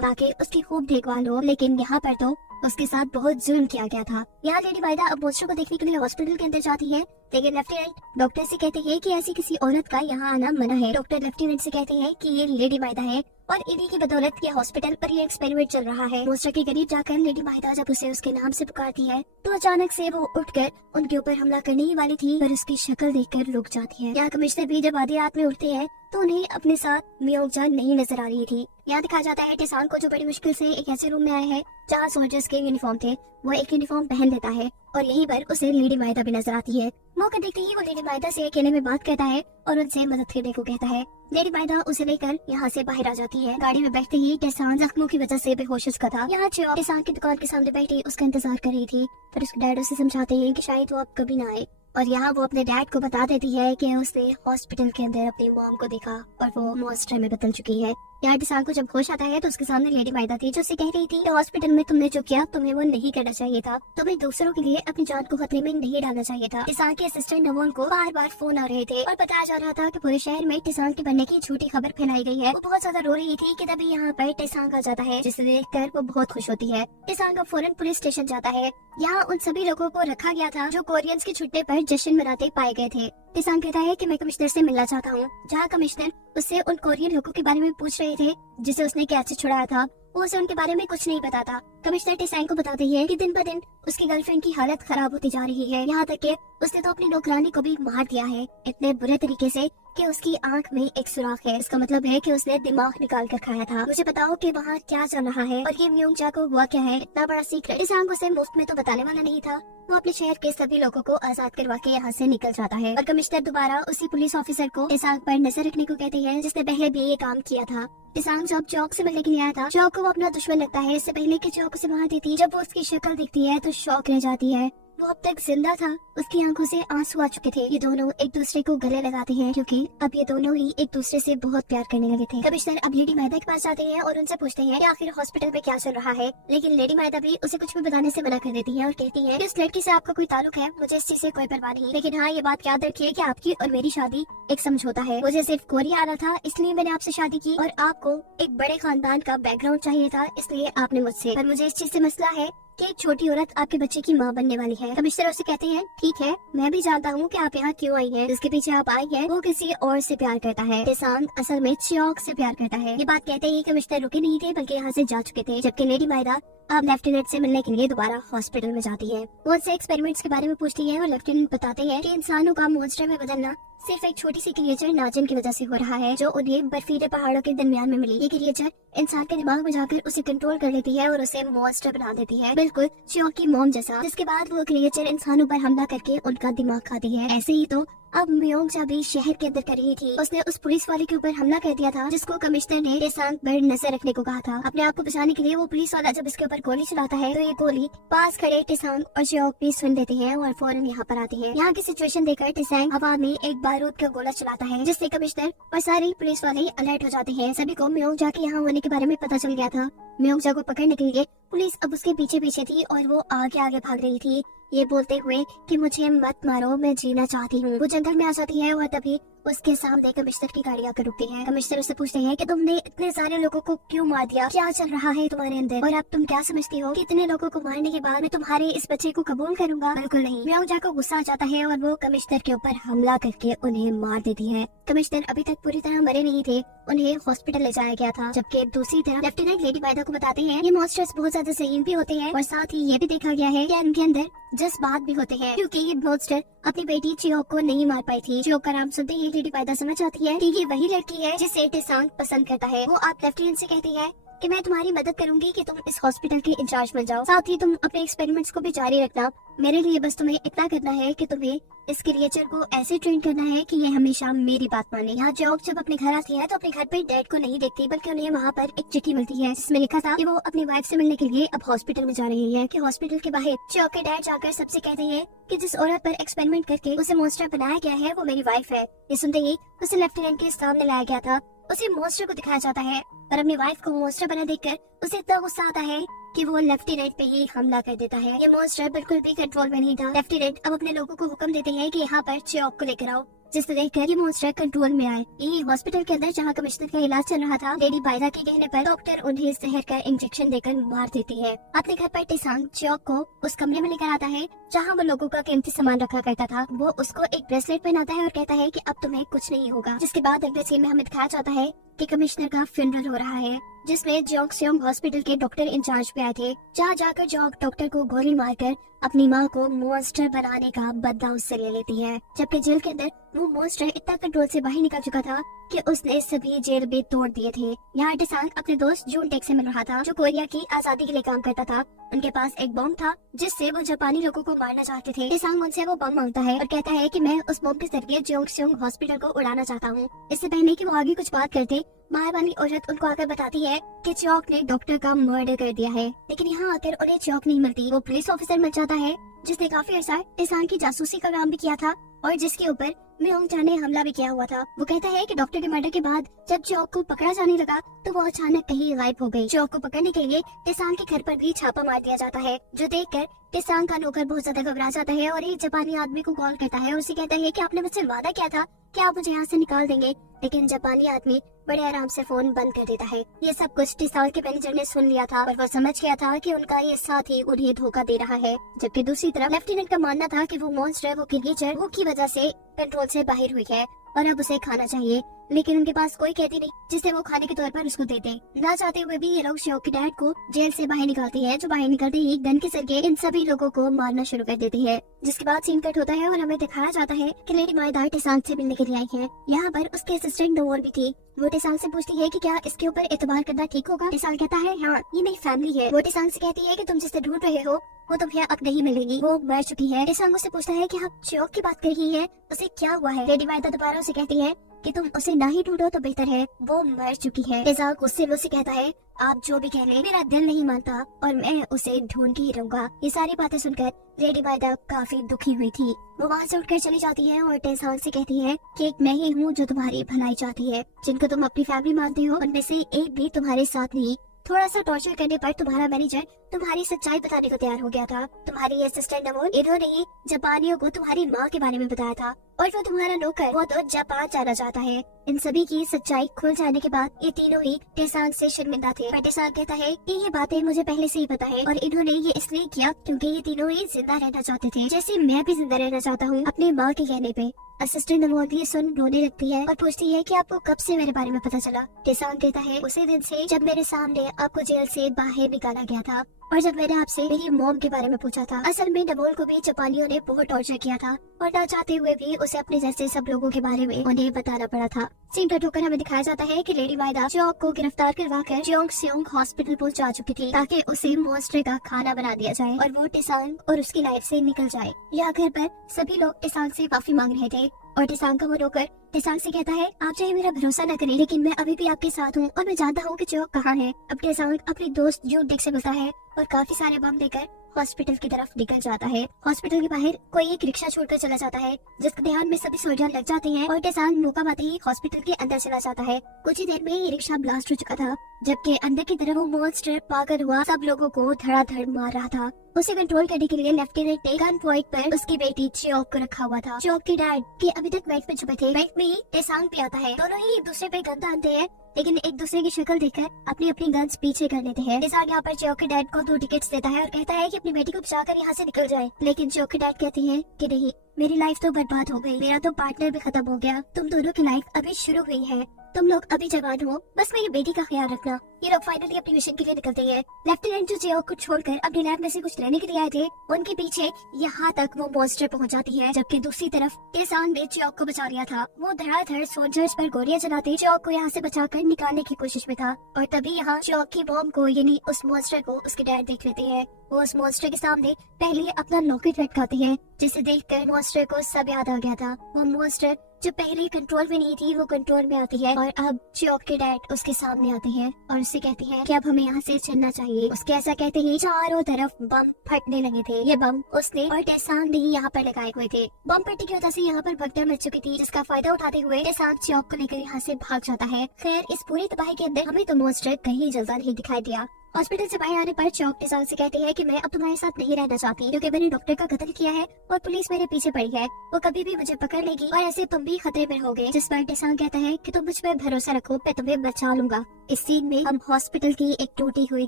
ताकि उसकी खूब देखभाल हो। लेकिन यहाँ पर तो उसके साथ बहुत जुल्म किया गया था। यहाँ लेडी माइदा अब मॉन्स्टर को देखने के लिए हॉस्पिटल के अंदर जाती है, लेकिन लेफ्टिनेंट डॉक्टर से कहते हैं कि ऐसी किसी औरत का यहाँ आना मना है। डॉक्टर लेफ्टिनेंट से कहते हैं कि ये लेडी माइदा है और इन्हीं की बदौलत ये हॉस्पिटल पर ये एक्सपेरिमेंट चल रहा है। मॉन्स्टर के करीब जाकर लेडी माइदा जब उसे उसके नाम से पुकारती है तो अचानक से वो उठकर उनके ऊपर हमला करने ही वाली थी, पर उसकी शक्ल देखकर रुक जाती है। यहाँ कमिश्नर भी जब आधी रात में उठते हैं तो उन्हें अपने साथ म्योंगजा नहीं नजर आ रही थी। यहाँ दिखाया जाता है टेसान को, जो बड़ी मुश्किल से एक ऐसे रूम में आया है जहाँ सोल्जर्स के यूनिफॉर्म थे, वो एक यूनिफॉर्म पहन लेता है और यहीं पर उसे लेडी माइदा भी नजर आती है। मौका देखते ही वो लेडी माइदा से अकेले में बात करता है और उनसे मदद करने को कहता है। लेडी माइदा उसे लेकर यहाँ से बाहर आ जाती है। गाड़ी में बैठते ही टेसान जख्मों की वजह से बेहोश का था। यहाँ चियो टेसान की दुकान के सामने बैठी उसका इंतजार कर रही थी, पर उसके डैड उसे समझाते हैं कि शायद वो अब कभी ना आए। और यहाँ वो अपने डैड को बता देती है कि उसने हॉस्पिटल के अंदर अपनी मॉम को देखा और वो मॉन्स्टर में बदल चुकी है। यहाँ टेसान को जब होश आता है तो उसके सामने लेडी माइदा थी, जो उसे कह रही थी कि हॉस्पिटल में तुमने जो किया तुम्हें वो नहीं करना चाहिए था, तुम्हें दूसरों के लिए अपनी जान को खतरे में नहीं डालना चाहिए था। टेसान के असिस्टेंट नवोन को बार बार फोन आ रहे थे और बताया जा रहा था कि पूरे शहर में टेसान के बनने की झूठी खबर फैलाई गई है। वो बहुत ज्यादा रो रही थी कि तभी यहाँ पर टेसान आ जाता है, जिसे देखकर वो बहुत खुश होती है। टेसान का फौरन पुलिस स्टेशन जाता है। यहाँ उन सभी लोगों को रखा गया था जो कोरियंस के छुट्टे पर जश्न मनाते पाए गए थे। टेसान कहता है कि मैं कमिश्नर से मिलना चाहता हूँ। जहाँ कमिश्नर उससे उन कोरियन लोगों के बारे में पूछ रहे थे जिसे उसने कैद से छुड़ाया था, वो उसे उनके बारे में कुछ नहीं बताता। कमिश्नर टेसान को बताते हैं कि दिन ब दिन उसकी गर्लफ्रेंड की हालत खराब होती जा रही है, यहाँ तक कि उसने तो अपनी नौकरानी को भी मार दिया है, इतने बुरे तरीके से कि उसकी आंख में एक सुराख है। इसका मतलब है कि उसने दिमाग निकाल कर खाया था। मुझे बताओ कि वहाँ क्या चल रहा है और ये म्योंगजा को हुआ क्या है। इतना बड़ा सीक्रेट टेसान को उसे मुफ्त में तो बताने वाला नहीं था। वो अपने शहर के सभी लोगों को आजाद करवा के यहाँ से निकल जाता है और कमिश्नर दोबारा उसी पुलिस ऑफिसर को टेसान पर नजर रखने को कहते हैं जिसने पहले भी ये काम किया था। टेसान जब चौक से मिलने के लिए आया था, चौक को वो अपना दुश्मन लगता है। इससे पहले कि चौक उसे मार देती, जब वो उसकी शक्ल दिखती है तो शौक रह जाती है। वो अब तक जिंदा था, उसकी आंखों से आंसू आ चुके थे। ये दोनों एक दूसरे को गले लगाते हैं क्योंकि अब ये दोनों ही एक दूसरे से बहुत प्यार करने लगे थे। कमिश्नर अब लेडी माइदा के पास जाते हैं और उनसे पूछते हैं कि आखिर हॉस्पिटल में क्या चल रहा है, लेकिन लेडी माइदा भी उसे कुछ भी बताने से मना कर देती है और कहती है कि इस लड़की से आपका कोई ताल्लुक है, मुझे इस चीज से कोई परवाह नहीं, लेकिन हाँ ये बात याद रखिए कि आपकी और मेरी शादी एक समझौता है। मुझे सिर्फ कोरिया आना था इसलिए मैंने आपसे शादी की और आपको एक बड़े खानदान का बैकग्राउंड चाहिए था इसलिए आपने मुझसे, पर मुझे इस चीज से मसला है कि एक छोटी औरत आपके बच्चे की मां बनने वाली है। कमिश्नर उससे कहते हैं ठीक है, मैं भी जानता हूँ कि आप यहाँ क्यों आई हैं, जिसके पीछे आप आई हैं वो किसी और से प्यार करता है। टेसान असल में चियोक से प्यार करता है। ये बात कहते ही कमिश्नर रुके नहीं थे बल्कि यहाँ से जा चुके थे, जबकि लेडी माइदा अब लेफ्टिनेंट से मिलने के लिए दोबारा हॉस्पिटल में जाती है। वो उनसे एक्सपेरिमेंट्स के बारे में पूछती है और लेफ्टिनेंट बताते हैं कि इंसानों का मॉन्स्टर में बदलना सिर्फ एक छोटी सी क्रिएचर नाजिन की वजह से हो रहा है जो उन्हें बर्फीले पहाड़ों के दरमियान में मिली। ये क्रिएचर इंसान के दिमाग में जाकर उसे कंट्रोल कर लेती है और उसे मॉन्स्टर बना देती है, बिल्कुल चियोक की मॉम जैसा, जिसके बाद वो क्रिएचर इंसानों पर हमला करके उनका दिमाग खाती है। ऐसे ही तो अब म्योंगजा भी शहर के अंदर कर रही थी। उसने उस पुलिस वाले के ऊपर हमला कर दिया था जिसको कमिश्नर ने टेसांग पर नजर रखने को कहा था। अपने आप को बचाने के लिए वो पुलिस वाला जब इसके ऊपर गोली चलाता है तो ये गोली पास खड़े टेसांग और जियोक भी सुन लेते हैं और फौरन यहाँ पर आते हैं। यहाँ की सिचुएशन देखकर टेसांग हवा में एक बारूद का गोला चलाता है जिससे कमिश्नर और सारे पुलिस वाले अलर्ट हो जाते हैं। सभी को म्योंगजा के यहाँ होने के बारे में पता चल गया था। म्योंगजा को पकड़ने के लिए पुलिस अब उसके पीछे पीछे थी और वो आगे आगे भाग रही थी, ये बोलते हुए कि मुझे मत मारो, मैं जीना चाहती हूँ। वो जंगल में आ जाती है और तभी उसके सामने कमिश्नर की गाड़ी आकर रुकती है। कमिश्नर उससे पूछते हैं कि तुमने इतने सारे लोगों को क्यों मार दिया, क्या चल रहा है तुम्हारे अंदर, और अब तुम क्या समझती हो कि इतने लोगों को मारने के बाद मैं तुम्हारे इस बच्चे को कबूल करूंगा? बिल्कुल नहीं। म्योंगजा को गुस्सा आ जाता है और वो कमिश्नर के ऊपर हमला करके उन्हें मार देती है। कमिश्नर अभी तक पूरी तरह मरे नहीं थे, उन्हें हॉस्पिटल ले जाया गया था। जबकि दूसरी तरफ लेफ्टिनेंट लेडी बाइदा को बताते हैं ये मॉन्स्टर्स बहुत ज्यादा सहीन भी होते हैं और साथ ही ये भी देखा गया है कि इनके अंदर जज्बात भी होते हैं, क्योंकि ये मॉन्स्टर अपनी बेटी जियोक को नहीं मार पाई थी। जियोक का नाम सुनते ही लेडी बाइदा समझ जाती है कि ये वही लड़की है जिसे टेसांग पसंद करता है। वो आप लेफ्टिनेंट से कहती है कि मैं तुम्हारी मदद करूंगी कि तुम इस हॉस्पिटल के इंचार्ज बन जाओ, साथ ही तुम अपने एक्सपेरिमेंट्स को भी जारी रखना। मेरे लिए बस तुम्हें इतना करना है कि तुम्हें इस क्रिएचर को ऐसे ट्रेन करना है कि ये हमेशा मेरी बात माने। यहाँ जियोक जब अपने घर आती है तो अपने घर पे डैड को नहीं देखती, बल्कि उन्हें वहाँ पर एक चिट्ठी मिलती है जिसमें लिखा था कि वो अपनी वाइफ से मिलने के लिए अब हॉस्पिटल में जा रही है। कि हॉस्पिटल के बाहर जियोक के डैड जाकर सबसे कहते हैं कि जिस औरत पर एक्सपेरिमेंट करके उसे मॉन्स्टर बनाया गया है वो मेरी वाइफ है। ये सुनते ही उसे लेफ्टिनेंट के सामने लाया गया था, उसे मॉन्स्टर को दिखाया जाता है और अपनी वाइफ को मॉन्स्टर बना देखकर उसे इतना गुस्सा आता है कि वो लेफ्टिनेंट पे ही हमला कर देता है। ये मॉन्स्टर बिल्कुल भी कंट्रोल में नहीं था। लेफ्टिनेंट अब अपने लोगों को हुक्म देते हैं कि यहाँ पर जियोक को लेकर आओ, जिससे देखकर ये मॉन्स्टर कंट्रोल में आए। यही हॉस्पिटल के अंदर जहाँ कमिश्नर का इलाज चल रहा था, लेडी बाइदा के कहने पर डॉक्टर उन्हें जहर का इंजेक्शन देकर मार देती है। अपने घर पर टेसांग जियोक को उस कमरे में लेकर आता है जहाँ वो लोगों का कीमती सामान रखा करता था। वो उसको एक ब्रेसलेट पहनाता है और कहता है कि अब तुम्हें कुछ नहीं होगा। जिसके बाद अगले सीन में हमें दिखाया जाता है कि कमिश्नर का फ्यूनरल हो रहा है, जिसमें जोंगसेओंग हॉस्पिटल के डॉक्टर इंचार्ज पे आए थे। जहाँ जाकर जोंग डॉक्टर को गोली मारकर अपनी माँ को मॉन्स्टर बनाने का बदला उससे ले लेती है। जबकि जेल के अंदर वो मॉन्स्टर इतना कंट्रोल से बाहर निकल चुका था कि उसने सभी जेल भी तोड़ दिए थे। यहाँ टेसांग अपने दोस्त जून टेक से मिल रहा था, जो कोरिया की आजादी के लिए काम करता था। उनके पास एक बम था जिससे वो जापानी लोगों को मारना चाहते थे। टेसांग उनसे वो बम मांगता है और कहता है कि मैं उस बम के जरिए जोंगसेओंग हॉस्पिटल को उड़ाना चाहता हूँ। इससे पहले कि वो आगे कुछ बात करते, बाहर वाली औरत उनको आकर बताती है कि जियोक ने डॉक्टर का मर्डर कर दिया है। लेकिन यहाँ आकर उन्हें जियोक नहीं मिलती। वो पुलिस ऑफिसर मिल जाता है जिसने काफी अर्सा टेसांग की जासूसी का काम भी किया था और जिसके ऊपर म्योंगजा ने हमला भी किया हुआ था। वो कहता है कि डॉक्टर के मर्डर के बाद जब जियोक को पकड़ा जाने लगा तो वो अचानक कहीं गायब हो गई। जियोक को पकड़ने के लिए टेसांग के घर पर भी छापा मार दिया जाता है, जो देखकर टेसांग का नौकर बहुत ज्यादा घबरा जाता है और एक जापानी आदमी को कॉल करता है और उसे कहता है कि आपने मुझसे वादा किया था कि आप मुझे यहाँ से निकाल देंगे। लेकिन जापानी आदमी बड़े आराम से फोन बंद कर देता है। ये सब कुछ टेसांग के मैनेजर ने सुन लिया था और वो समझ गया था कि उनका ये साथी उन्हें धोखा दे रहा है। जबकि दूसरी तरफ लेफ्टिनेंट का मानना था कि वो मॉन्स्टर, वो क्रिएचर, वो की वजह से कंट्रोल से बाहर हुई है और अब उसे खाना चाहिए। लेकिन उनके पास कोई कहती नहीं जिसे वो खाने के तौर पर उसको देते। ना चाहते हुए भी ये लोग जियोक के डैड को जेल से बाहर निकालते हैं, जो बाहर निकलते ही गन के जरिए इन सभी लोगों को मारना शुरू कर देती है। जिसके बाद सीन कट होता है और हमें दिखाया जाता है कि लेडी बाइदा टेसांग से मिलने के लिए आई है। यहाँ पर उसके असिस्टेंट नोवोल भी थी। वो टेसांग से पूछती है कि क्या इसके ऊपर एतबार करना ठीक होगा। टेसांग कहता है हाँ, ये मेरी फैमिली है। वो टेसांग से कहती है कि तुम जिससे ढूंढ रहे हो वो तुम्हें अब नहीं मिलेगी, वो मर चुकी है। टेसांग उससे पूछता है कि आप जियोक की बात कर रही है, उसे क्या हुआ है। लेडी बाइदा दोबारा उसे कहती है कि तुम उसे ना ही ढूंढो तो बेहतर है, वो मर चुकी है। टेसांग उससे कहता है आप जो भी कह ले, मेरा दिल नहीं मानता और मैं उसे ढूंढ के ही रहूंगा। ये सारी बातें सुनकर लेडी बाइदा काफी दुखी हुई थी। वो वहाँ से उठकर चली जाती है और टेसांग से कहती है कि एक मैं ही हूँ जो तुम्हारी भलाई चाहती है। जिनको तुम अपनी फैमिली मानते हो उनमें से एक भी तुम्हारे साथ नहीं। थोड़ा सा टॉर्चर करने पर तुम्हारा मैनेजर तुम्हारी सच्चाई बताने को तैयार हो गया था। तुम्हारी असिस्टेंट नमोल, इन्होंने ही जापानियों को तुम्हारी माँ के बारे में बताया था और वो तुम्हारा नौकर, वो तो जापान जाना चाहता है। इन सभी की सच्चाई खुल जाने के बाद ये तीनों ही टेसांग से शर्मिंदा थे। पर टेसांग कहता है कि ये बातें मुझे पहले से ही पता है और इन्होंने ये इसलिए किया क्योंकि ये तीनों ही जिंदा रहना चाहते थे, जैसे मैं भी जिंदा रहना चाहता हूँ अपनी माँ के कहने पे। असिस्टेंट नमोल ये सुन रोने लगती है और पूछती है कि आपको कब से मेरे बारे में पता चला। टेसांग कहता है उसी दिन से जब मेरे सामने आपको जेल से बाहर निकाला गया था और जब मैंने आपसे मेरी मॉम के बारे में पूछा था। असल में नमोल को भी जापानियों ने बहुत टॉर्चर किया था और ना चाहते हुए भी उसे अपने जैसे सब लोगों के बारे में उन्हें बताना पड़ा था। सीन कट होकर हमें दिखाया जाता है कि लेडी बाइदा जियोक को गिरफ्तार करवाकर जोंगसेओंग हॉस्पिटल पहुंचा चुकी थी ताकि उसे मॉन्स्टर का खाना बना दिया जाए और वो टेसांग और उसकी लाइफ से निकल जाए। यहाँ घर पर सभी लोग टेसांग से माफी मांग रहे थे और टेसांग का वो नौकर टेसांग से कहता है, आप चाहे मेरा भरोसा न करें, लेकिन मैं अभी भी आपके साथ हूँ और मैं जानता हूँ कि चियोक कहाँ है। अब टेसांग अपनी दोस्त जूनडेक से मिलता है और काफी सारे बम लेकर हॉस्पिटल की तरफ निकल जाता है। हॉस्पिटल के बाहर कोई एक रिक्शा छोड़कर चला जाता है, जिसके ध्यान में सभी सोल्जर लग जाते हैं और टेसांग मौका पाते ही हॉस्पिटल के अंदर चला जाता है। कुछ ही देर में ये रिक्शा ब्लास्ट हो चुका था, जबकि अंदर की तरफ वो मॉन्स्टर पागल हुआ सब लोगों को धड़ाधड़ मार रहा था। उसे कंट्रोल करने के लिए लेफ्टिनेंट ने गन पॉइंट पर उसकी बेटी चियोक को रखा हुआ था। चियोक के डैड के अभी तक वेट में छुपे थे। वेट में ही टेसांग भी आता है। दोनों ही एक दूसरे पे गन तानते हैं, लेकिन एक दूसरे की शक्ल देखकर अपनी अपनी गन्स पीछे कर लेते हैं। टेसांग यहाँ पर चियोक के डैड को 2 टिकट्स देता है और कहता है कि अपनी बेटी को बचाकर यहाँ से निकल जाए, लेकिन चियोक के डैड कहती है कि नहीं, मेरी लाइफ तो बर्बाद हो गई, मेरा तो पार्टनर भी खत्म हो गया, तुम दोनों की लाइफ अभी शुरू हुई है, तुम लोग अभी जवान हो, बस मेरी बेटी का ख्याल रखना। ये लोग फाइनली अपनी मिशन के लिए निकलते हैं। लेफ्टिनेंट जो चियोक को छोड़कर अपने लैब में से कुछ लेने के लिए आए थे, उनके पीछे यहाँ तक वो मॉन्स्टर पहुँच जाती है, जबकि दूसरी तरफ टेसांग ने चियोक को बचा लिया था। वो धड़ाधड़ सोल्जर्स पर गोलियां चलाते चियोक को यहाँ से बचाकर निकालने की कोशिश में था, और तभी यहाँ चियोक की बॉम्ब को यानी उस मॉन्स्टर को उसके डैड देख लेते हैं। वो उस मॉन्स्टर के सामने पहले अपना लॉकेट लटकाते हैं, जिसे देखकर मॉन्स्टर को सब याद आ गया था। वो मॉन्स्टर जो पहले कंट्रोल में नहीं थी वो कंट्रोल में आती है, और अब चियोक के डैड उसके सामने आते हैं और उससे कहते हैं कि अब हमें यहाँ से चलना चाहिए। उसके ऐसा कहते ही चारों तरफ बम फटने लगे थे। ये बम उसने और टेसांग ने ही यहाँ पर लगाए हुए थे। बम फटने की वजह से यहाँ पर भगदड़ मच चुकी थी, जिसका फायदा उठाते हुए टेसांग चियोक को लेकर यहाँ से भाग जाता है। खैर, इस पूरी तबाही के अंदर हमें तो मॉन्स्टर कहीं जल्दा नहीं दिखाई दिया। हॉस्पिटल से बाहर आने पर चियोक टेसांग से कहती है कि मैं अब तुम्हारे साथ नहीं रहना चाहती, क्योंकि मैंने डॉक्टर का कत्ल किया है और पुलिस मेरे पीछे पड़ी है, वो कभी भी मुझे पकड़ लेगी और ऐसे तुम भी खतरे में रहोगे। जिस पर टेसांग कहता है कि तुम मुझ पर भरोसा रखो, मैं तुम्हें बचा लूंगा। इस सीन में हम हॉस्पिटल की एक टूटी हुई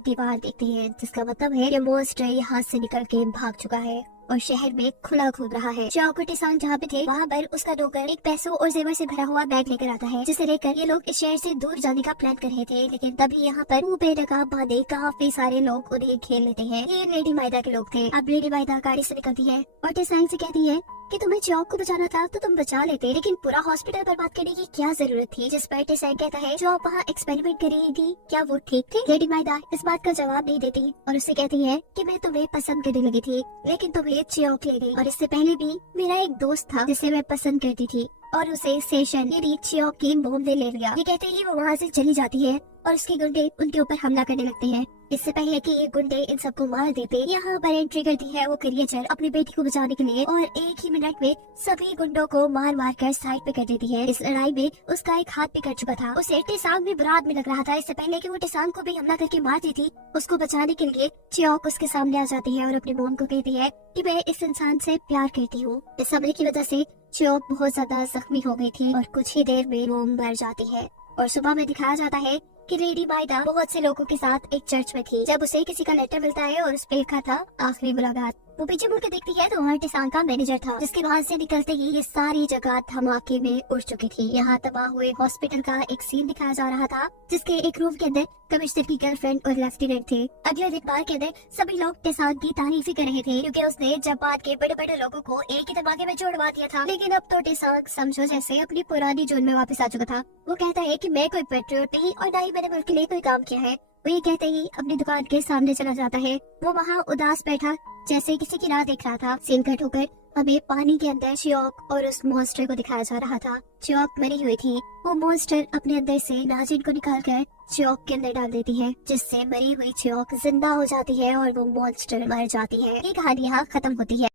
दीवार देखते हैं, जिसका मतलब है कि मॉन्स्टर यहाँ से निकल के भाग चुका है और शहर में खुला घूम रहा है। चियोक और टेसांग जहाँ पे थे वहाँ पर उसका नौकर एक पैसों और जेवर से भरा हुआ बैग लेकर आता है, जिसे लेकर ये लोग इस शहर से दूर जाने का प्लान कर रहे थे। लेकिन तभी यहाँ पर मुंह पे नकाब बांधे काफी सारे लोग उन्हें घेर लेते हैं। ये लेडी माइदा के लोग थे। अब लेडी माइदा गाड़ी से निकलती है और टेसांग से कहती है कि तुम्हें चियोक को बचाना था तो तुम बचा लेते, लेकिन पूरा हॉस्पिटल बर्बाद करने की क्या जरूरत थी। जिस पर टेसांग कहता है, जो आप वहाँ एक्सपेरिमेंट कर रही थी क्या वो ठीक थी? लेडी माइदा इस बात का जवाब नहीं देती और उससे कहती है कि मैं तुम्हें पसंद करने लगी थी, लेकिन तुम्हें चियोक ले गई, और इससे पहले भी मेरा एक दोस्त था जिसे मैं पसंद करती थी और उसे सेशन यानी चियोक की मोम ने ले लिया। ये कहते ही वो वहाँ से चली जाती है और उसके गुंडे उनके ऊपर हमला करने लगते हैं। इससे पहले कि ये गुंडे इन सबको मार देते, यहाँ पर एंट्री करती है वो क्रिएचर अपनी बेटी को बचाने के लिए, और एक ही मिनट में सभी गुंडों को मार मार कर साइड पे कर देती है। इस लड़ाई में उसका एक हाथ भी कट चुका था। उसे टेसांग भी बरात में लग रहा था। इससे पहले कि वो टेसांग को भी हमला करके मार देती, उसको बचाने के लिए चियोक उसके सामने आ जाती है और अपनी मोम को कहती है कि मैं इस इंसान से प्यार करती हूँ। इस हमले की वजह से चियोक बहुत ज्यादा जख्मी हो गई थी और कुछ ही देर में मोम मर जाती है। और सुबह में दिखाया जाता है कि लेडी माइदा बहुत से लोगों के साथ एक चर्च में थी, जब उसे किसी का लेटर मिलता है और उस पे लिखा था आखिरी मुलाकात। वो पीछे मुड़ के देखती है तो वहाँ टेसांग का मैनेजर था, जिसके वहाँ से निकलते ही ये सारी जगह धमाके में उड़ चुकी थी। यहाँ तबाह हुए हॉस्पिटल का एक सीन दिखाया जा रहा था, जिसके एक रूम के अंदर कमिश्नर की गर्लफ्रेंड और लेफ्टिनेंट थे। अगले दिन बार के अंदर सभी लोग टेसांग की तारीफ कर रहे थे, क्योंकि उसने जापान के बड़े बड़े लोगों को एक ही धमाके में जोड़वा दिया था। लेकिन अब तो टेसांग समझो जैसे अपनी पुरानी जोन में वापस आ चुका था। वो कहता है कि मैं कोई पेट्रियट नहीं और ना ही मैंने मुल्क के लिए कोई काम किया है। वो ये कहते ही अपनी दुकान के सामने चला जाता है। वो वहाँ उदास बैठा जैसे किसी की राह देख रहा था। सीन कट होकर हमें पानी के अंदर चियोक और उस मॉन्स्टर को दिखाया जा रहा था। चियोक मरी हुई थी। वो मॉन्स्टर अपने अंदर से नाजिन को निकाल कर चियोक के अंदर डाल देती है, जिससे मरी हुई चियोक जिंदा हो जाती है और वो मॉन्स्टर मर जाती है। ये कहानी यहाँ खत्म होती है।